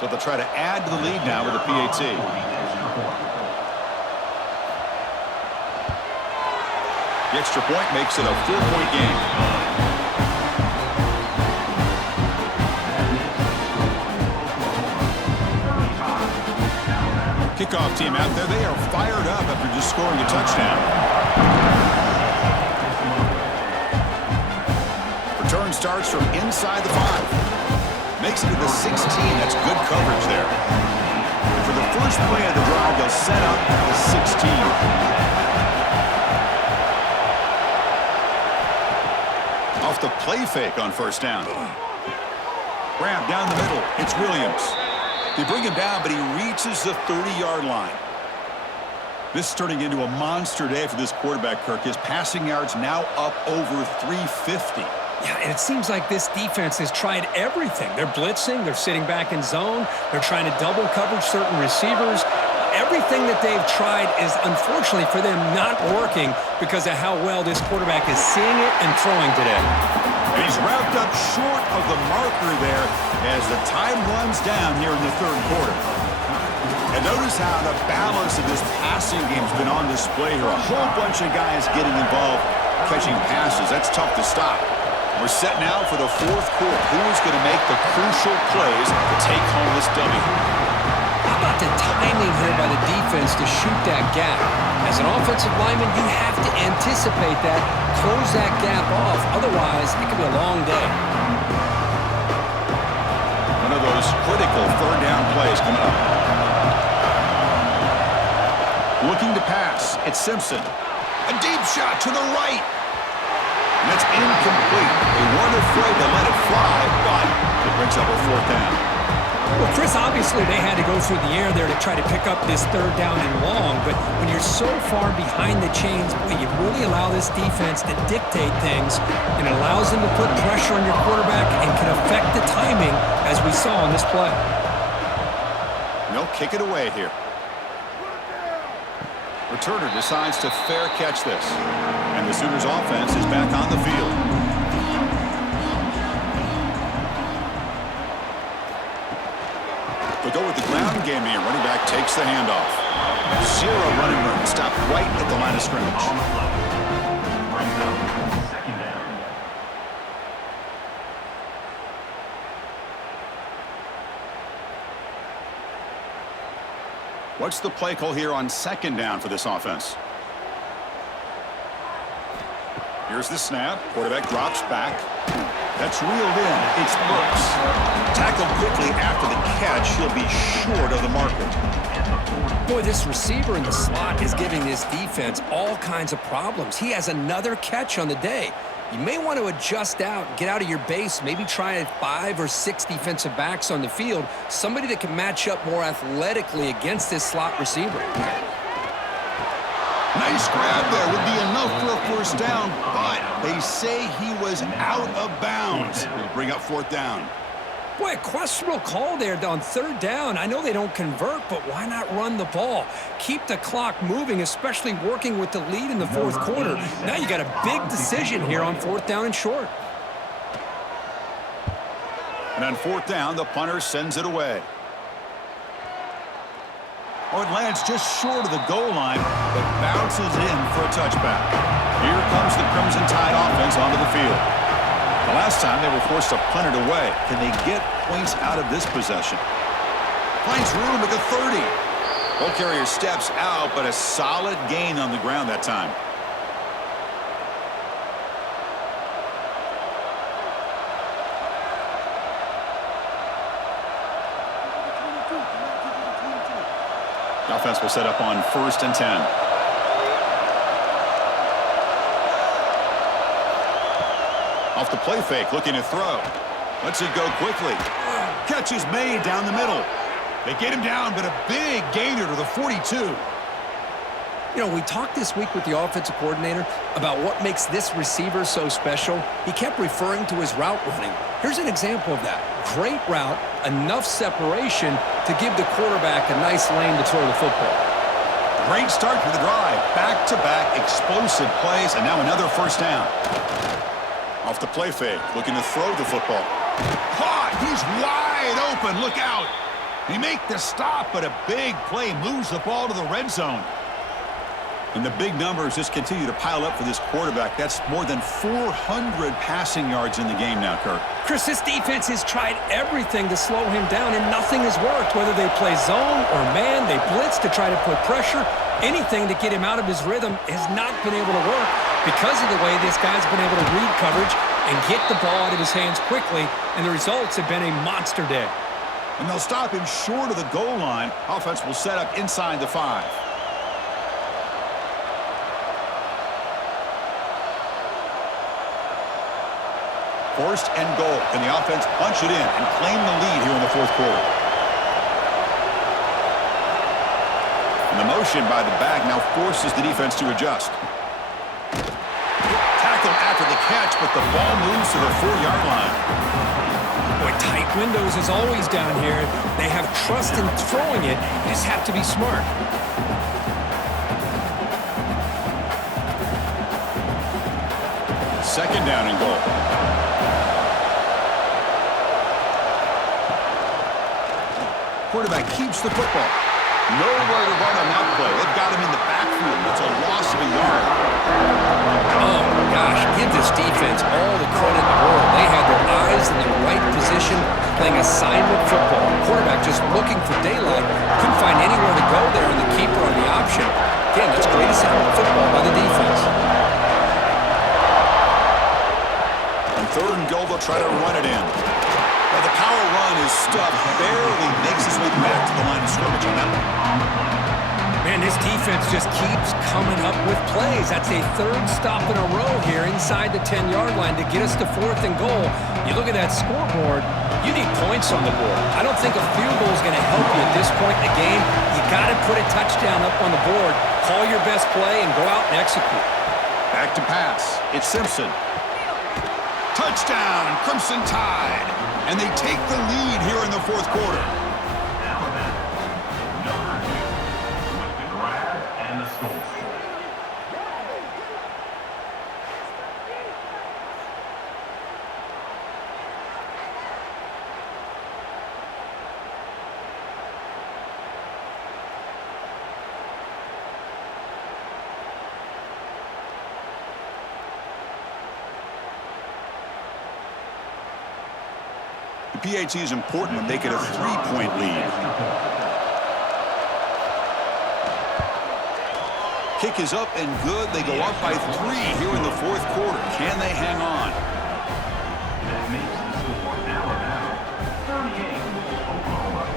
So they'll try to add to the lead now with a PAT. The extra point makes it a 4-point game. Kickoff team out there. They are fired up after just scoring a touchdown. Return starts from inside the 5. Makes it to the 16. That's good coverage there. And for the first play of the drive, they'll set up the 16. Off the play fake on first down. Grab down the middle. It's Williams. They bring him down, but he reaches the 30-yard line. This is turning into a monster day for this quarterback, Kirk. His passing yards now up over 350. Yeah, and it seems like this defense has tried everything. They're blitzing. They're sitting back in zone. They're trying to double coverage certain receivers. Everything that they've tried is, unfortunately for them, not working because of how well this quarterback is seeing it and throwing today. And he's wrapped up short of the marker there as the time runs down here in the third quarter. And notice how the balance of this passing game has been on display here. A whole bunch of guys getting involved catching passes. That's tough to stop. We're set now for the fourth quarter. Who is going to make the crucial plays to take home this W? How about the timing here by the defense to shoot that gap? As an offensive lineman, you have to anticipate that, close that gap off. Otherwise, it could be a long day. One of those critical third down plays coming up. Looking to pass. It's Simpson. A deep shot to the right. And that's incomplete. They weren't afraid to let it fly, but it brings up a fourth down. Well, Chris, obviously they had to go through the air there to try to pick up this third down and long, but when you're so far behind the chains, boy, you really allow this defense to dictate things, and it allows them to put pressure on your quarterback and can affect the timing, as we saw in this play. They'll kick it away here. Returner decides to fair catch this. And the Sooners offense is back on the field. They go with the ground game here. Running back takes the handoff. Zero running room. Stopped right at the line of scrimmage. Brings up second down. What's the play call here on second down for this offense? Here's the snap. Quarterback drops back. That's reeled in. It's Burks. Tackled quickly after the catch. He'll be short of the marker. Boy, this receiver in the slot is giving this defense all kinds of problems. He has another catch on the day. You may want to adjust out, get out of your base, maybe try 5 or 6 defensive backs on the field, somebody that can match up more athletically against this slot receiver. Nice grab there. Would be enough for a first down, but they say he was out of bounds. It'll bring up fourth down. Boy, a questionable call there on third down. I know they don't convert, but why not run the ball? Keep the clock moving, especially working with the lead in the fourth quarter. Now you got a big decision here on fourth down and short. And on fourth down, the punter sends it away. Oh, it lands just short of the goal line, but bounces in for a touchback. Here comes the Crimson Tide offense onto the field. The last time they were forced to punt it away. Can they get points out of this possession? Finds room at the 30. Ball carrier steps out, but a solid gain on the ground that time. The offense will set up on 1st and 10. Off the play fake, looking to throw. Lets it go quickly. Catch is made down the middle. They get him down, but a big gainer to the 42. You know, we talked this week with the offensive coordinator about what makes this receiver so special. He kept referring to his route running. Here's an example of that. Great route, enough separation to give the quarterback a nice lane to throw the football. Great start to the drive. Back-to-back explosive plays, and now another 1st down. Off the play fake, looking to throw the football. Caught! He's wide open. Look out! He make the stop, but a big play moves the ball to the red zone. And the big numbers just continue to pile up for this quarterback. That's more than 400 passing yards in the game now, Kirk. Chris, this defense has tried everything to slow him down, and nothing has worked. Whether they play zone or man, they blitz to try to put pressure. Anything to get him out of his rhythm has not been able to work because of the way this guy's been able to read coverage and get the ball out of his hands quickly, and the results have been a monster day. And they'll stop him short of the goal line. Offense will set up inside the 5. 1st and goal. Can the offense punch it in and claim the lead here in the 4th quarter? And the motion by the back now forces the defense to adjust. Tackled after the catch, but the ball moves to the 4-yard line. Boy, tight windows is always down here. They have trust in throwing it. They just have to be smart. Second down and goal. Quarterback keeps the football. Nowhere to run on that play. They've got him in the backfield. It's a loss of a yard. Oh, my gosh. Give this defense all the credit in the world. They had their eyes in the right position, playing assignment football. The quarterback just looking for daylight. Couldn't find anywhere to go there, and the keeper on the option. Again, that's great assignment football by the defense. On 3rd and goal, they'll try to run it in. Well, the power run is stuffed, barely makes its way back to the line of scrimmage on that one. Man, this defense just keeps coming up with plays. That's a 3rd stop in a row here inside the 10-yard line to get us to 4th and goal. You look at that scoreboard, you need points on the board. I don't think a field goal is going to help you at this point in the game. You got to put a touchdown up on the board, call your best play, and go out and execute. Back to pass. It's Simpson. Touchdown, Crimson Tide. And they take the lead here in the 4th quarter. Number 2 with the grab and the score. The PAT is important when they get a 3-point lead. Kick is up and good. They go up by 3 here in the 4th quarter. Can they hang on? That makes the score Alabama 38, Oklahoma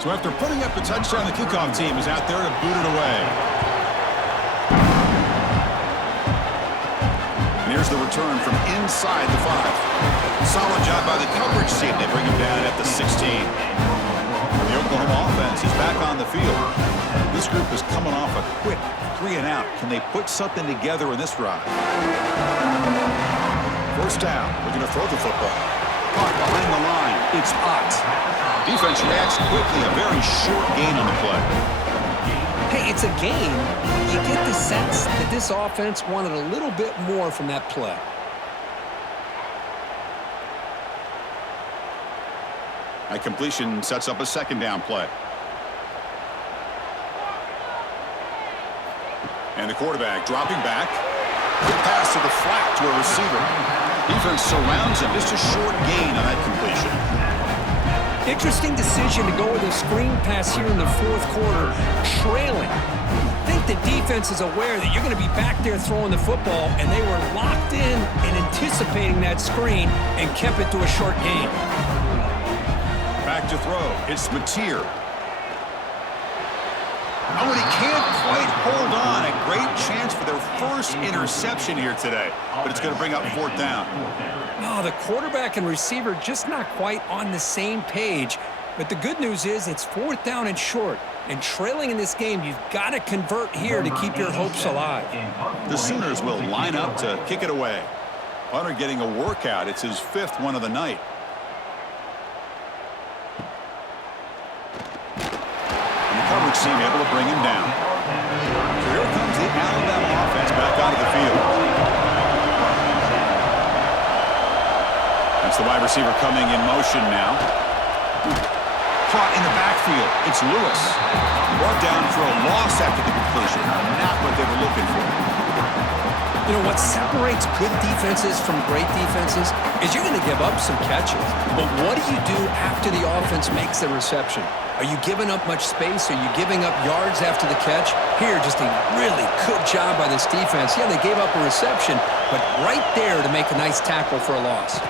35. So after putting up the touchdown, the kickoff team is out there to boot it away. Here's the return from inside the 5. Solid job by the coverage team. They bring him down at the 16. The Oklahoma offense is back on the field. This group is coming off a quick 3-and-out. Can they put something together in this drive? 1st down. Looking to throw the football. Caught behind the line. It's Ott. Defense reacts quickly. A very short gain on the play. Hey, it's a game. You get the sense that this offense wanted a little bit more from that play. That completion sets up a 2nd down play. And the quarterback dropping back. Quick pass to the flat to a receiver. Defense surrounds him. Just a short gain on that completion. Interesting decision to go with a screen pass here in the 4th quarter, trailing. I think the defense is aware that you're going to be back there throwing the football, and they were locked in and anticipating that screen and kept it to a short gain. Back to to throw. It's Mateer. Oh, and he can't quite hold on. A great chance for their first interception here today. But it's going to bring up fourth down. Oh, the quarterback and receiver just not quite on the same page. But the good news is it's fourth down and short. And trailing in this game, you've got to convert here to keep your hopes alive. The Sooners will line up to kick it away. Hunter getting a workout. It's his fifth one of the night. And the coverage team able to bring him down. So here comes the Alabama offense back onto the field. That's the wide receiver coming in motion now. Caught in the backfield. It's Lewis. Brought down for a loss after the conclusion. Not what they were looking for. You know, what separates good defenses from great defenses is you're going to give up some catches. But what do you do after the offense makes the reception? Are you giving up much space? Are you giving up yards after the catch? Here, just a really good job by this defense. Yeah, they gave up a reception, but right there to make a nice tackle for a loss.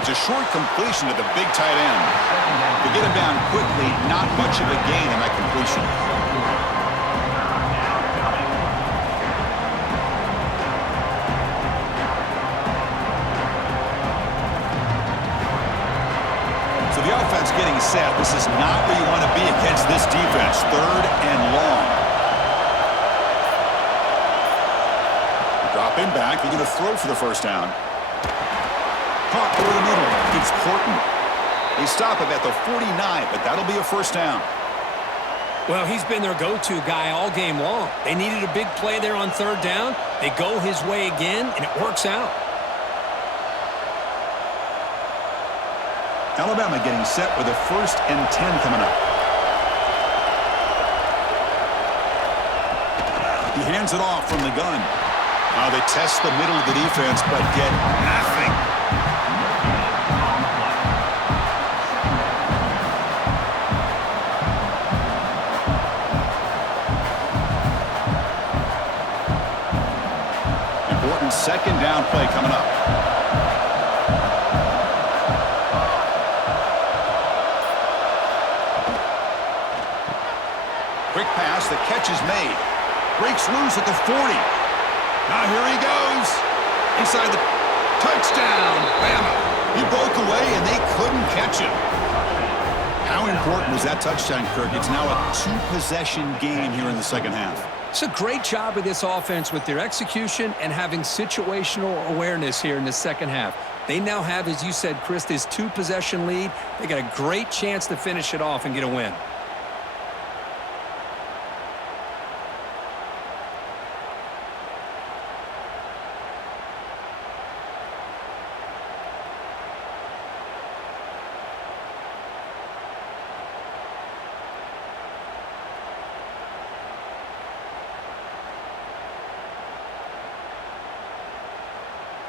It's a short completion to the big tight end. To get him down quickly, not much of a gain in that completion. So the offense getting set. This is not where you want to be against this defense. Third and long. Drop him back. They're going to throw for the first down. Caught over the middle. It's Horton. They stop him at the 49, but that'll be a first down. Well, he's been their go-to guy all game long. They needed a big play there on third down. They go his way again, and it works out. Alabama getting set with a 1st and 10 coming up. He hands it off from the gun. Now they test the middle of the defense, but get nothing. Important second down play coming up. Quick pass, the catch is made. Breaks loose at the 40. Now here he goes. Inside the touchdown. Bama. He broke away and they couldn't catch him. How important was that touchdown, Kirk? It's now a two-possession game here in the second half. It's a great job of this offense with their execution and having situational awareness here in the second half. They now have, as you said, Chris, this two-possession lead. They got a great chance to finish it off and get a win.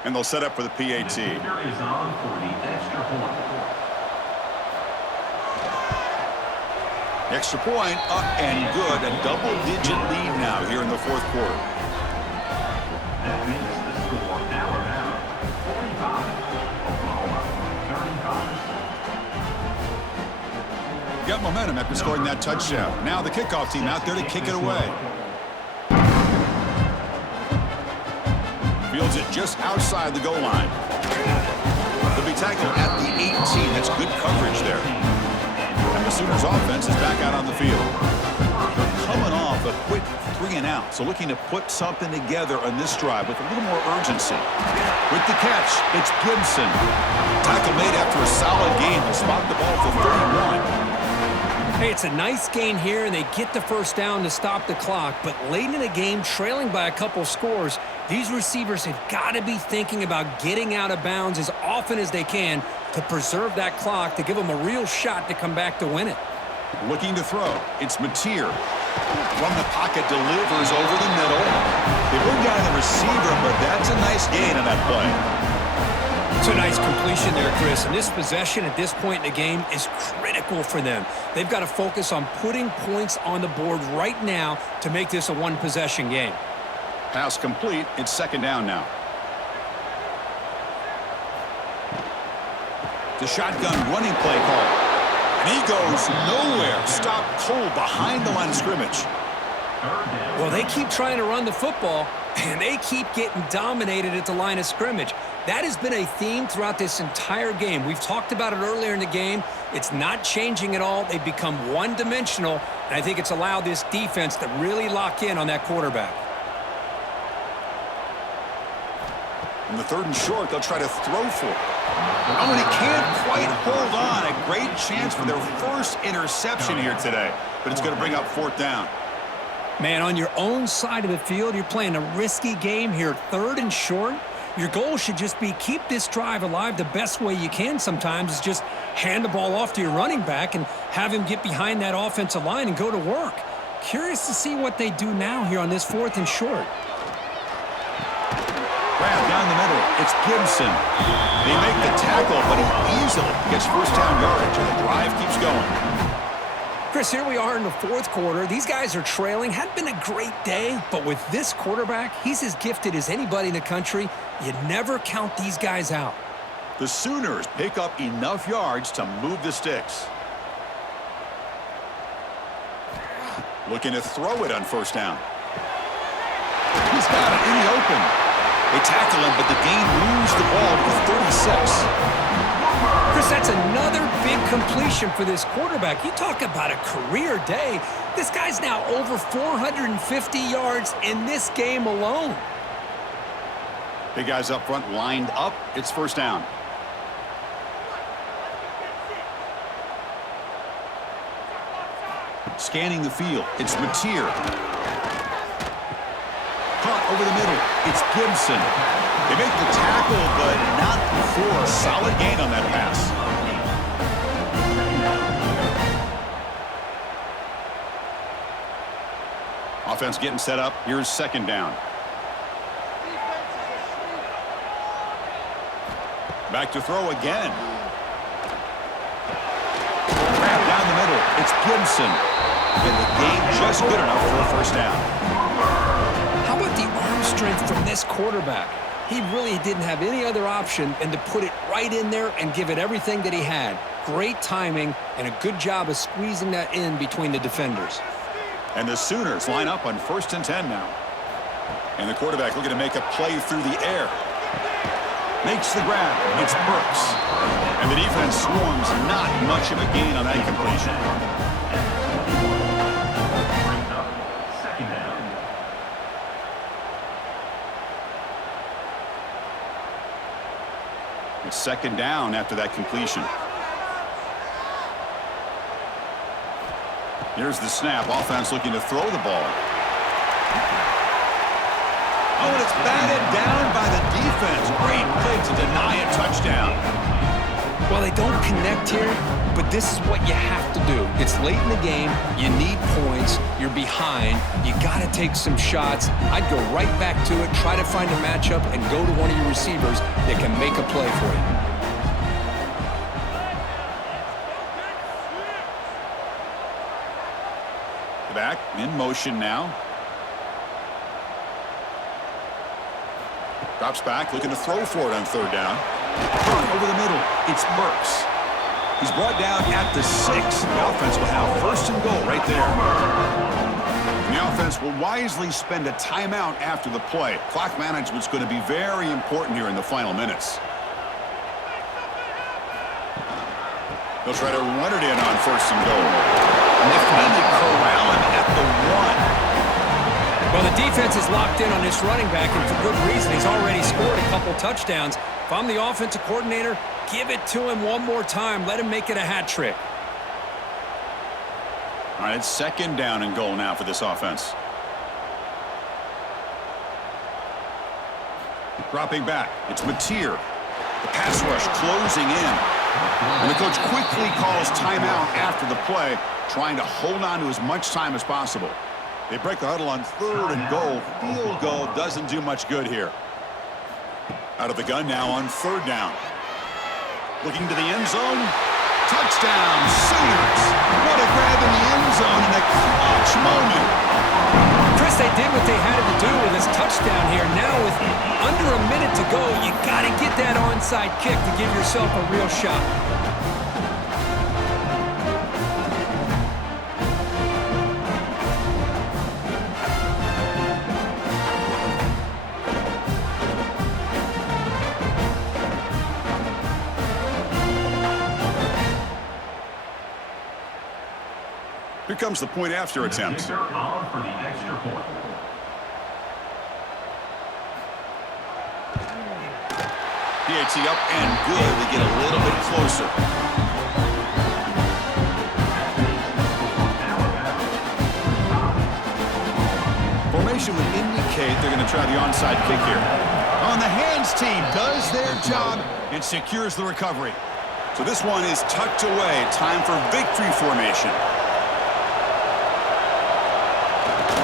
And they'll set up for the PAT. Extra point up and good. A double-digit lead now here in the fourth quarter. That makes the score Alabama 45, Oklahoma 35. Got momentum after scoring that touchdown. Now the kickoff team out there to kick it away. Fields it just outside the goal line. They'll be tackled at the 18. That's good coverage there. And the Sooners offense is back out on the field. They're coming off a quick 3-and-out, so looking to put something together on this drive with a little more urgency. With the catch, it's Gibson. Tackle made after a solid game to spot the ball for 31. Hey, it's a nice gain here, and they get the first down to stop the clock. But late in the game, trailing by a couple scores, these receivers have got to be thinking about getting out of bounds as often as they can to preserve that clock, to give them a real shot to come back to win it. Looking to throw. It's Mateer. From the pocket, delivers over the middle. They bring down the receiver, but that's a nice gain on that play. It's a nice completion there, Chris. And this possession at this point in the game is critical for them. They've got to focus on putting points on the board right now to make this a one-possession game. Pass complete. It's second down now. The shotgun running play call. And he goes nowhere. Stopped cold behind the line of scrimmage. Well, they keep trying to run the football, and they keep getting dominated at the line of scrimmage. That has been a theme throughout this entire game. We've talked about it earlier in the game. It's not changing at all. They've become one-dimensional, and I think it's allowed this defense to really lock in on that quarterback. In the 3rd and short, they'll try to throw for it. Oh, and he can't quite hold on. A great chance for their first interception here today, but it's going to bring up 4th down. Man, on your own side of the field, you're playing a risky game here, 3rd and short. Your goal should just be keep this drive alive the best way you can sometimes is just hand the ball off to your running back and have him get behind that offensive line and go to work. Curious to see what they do now here on this 4th and short. Grab down the middle. It's Gibson. They make the tackle, but he easily gets 1st down yardage, and the drive keeps going. Chris, here we are in the 4th quarter. These guys are trailing. Hadn't been a great day, but with this quarterback, he's as gifted as anybody in the country. You never count these guys out. The Sooners pick up enough yards to move the sticks. Looking to throw it on 1st down. He's got it in the open. They tackle him, but the gain moves the ball to the 36. Chris, that's another big completion for this quarterback. You talk about a career day. This guy's now over 450 yards in this game alone. Big guys up front lined up. It's 1st down. Scanning the field. It's Mateer. Caught over the middle. It's Gibson. They make the tackle, but not before a solid gain on that pass. Offense getting set up. Here's 2nd down. Back to throw again. Grab down the middle. It's Gibson. And the gain just good enough for a 1st down. How about the arm strength from this quarterback? He really didn't have any other option than to put it right in there and give it everything that he had. Great timing and a good job of squeezing that in between the defenders. And the Sooners line up on 1st and 10 now. And the quarterback looking to make a play through the air. Makes the grab. It's Burks. And the defense swarms. Not much of a gain on that completion. It's 2nd down after that completion. Here's the snap. Offense looking to throw the ball. Oh, and it's batted down by the defense. Great play to deny a touchdown. Well, they don't connect here, but this is what you have to do. It's late in the game. You need points. You're behind. You got to take some shots. I'd go right back to it, try to find a matchup, and go to one of your receivers that can make a play for you. Back in motion now. Drops back, looking to throw for it on 3rd down. Over the middle, it's Burks. He's brought down at the 6. The offense will have 1st and goal right there. And the offense will wisely spend a timeout after the play. Clock management's going to be very important here in the final minutes. They'll try to run it in on 1st and goal. And they finally corral him at the 1. Well, the defense is locked in on this running back, and for good reason. He's already scored a couple touchdowns. If I'm the offensive coordinator, give it to him one more time. Let him make it a hat trick. All right, it's 2nd down and goal now for this offense. Dropping back, it's Mateer. The pass rush closing in. And the coach quickly calls timeout after the play, trying to hold on to as much time as possible. They break the huddle on 3rd and goal. Field goal doesn't do much good here. Out of the gun now on 3rd down. Looking to the end zone. Touchdown, Sooners. What a grab in the end zone in a clutch moment. Chris, they did what they had to do with this touchdown here. Now with under a minute to go, you got to get that onside kick to give yourself a real shot. Here comes the point after attempt. Kicker on for the extra point. PAT up and good. They get a little bit closer. Formation would indicate they're going to try the onside kick here. On the hands team does their job and secures the recovery. So this one is tucked away. Time for victory formation.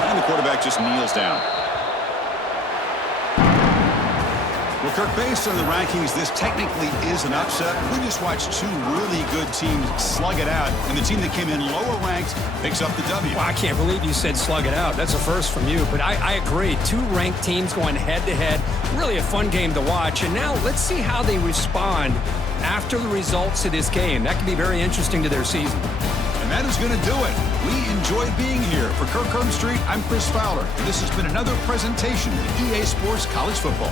And the quarterback just kneels down. Well, Kirk, based on the rankings, this technically is an upset. We just watched two really good teams slug it out, and the team that came in lower ranked picks up the W. Well, I can't believe you said slug it out. That's a first from you, but I agree. Two ranked teams going head-to-head. Really a fun game to watch, and now let's see how they respond after the results of this game. That could be very interesting to their season. And that is going to do it. We enjoyed being here. For Kirk Street, I'm Chris Fowler, and this has been another presentation of EA Sports College Football.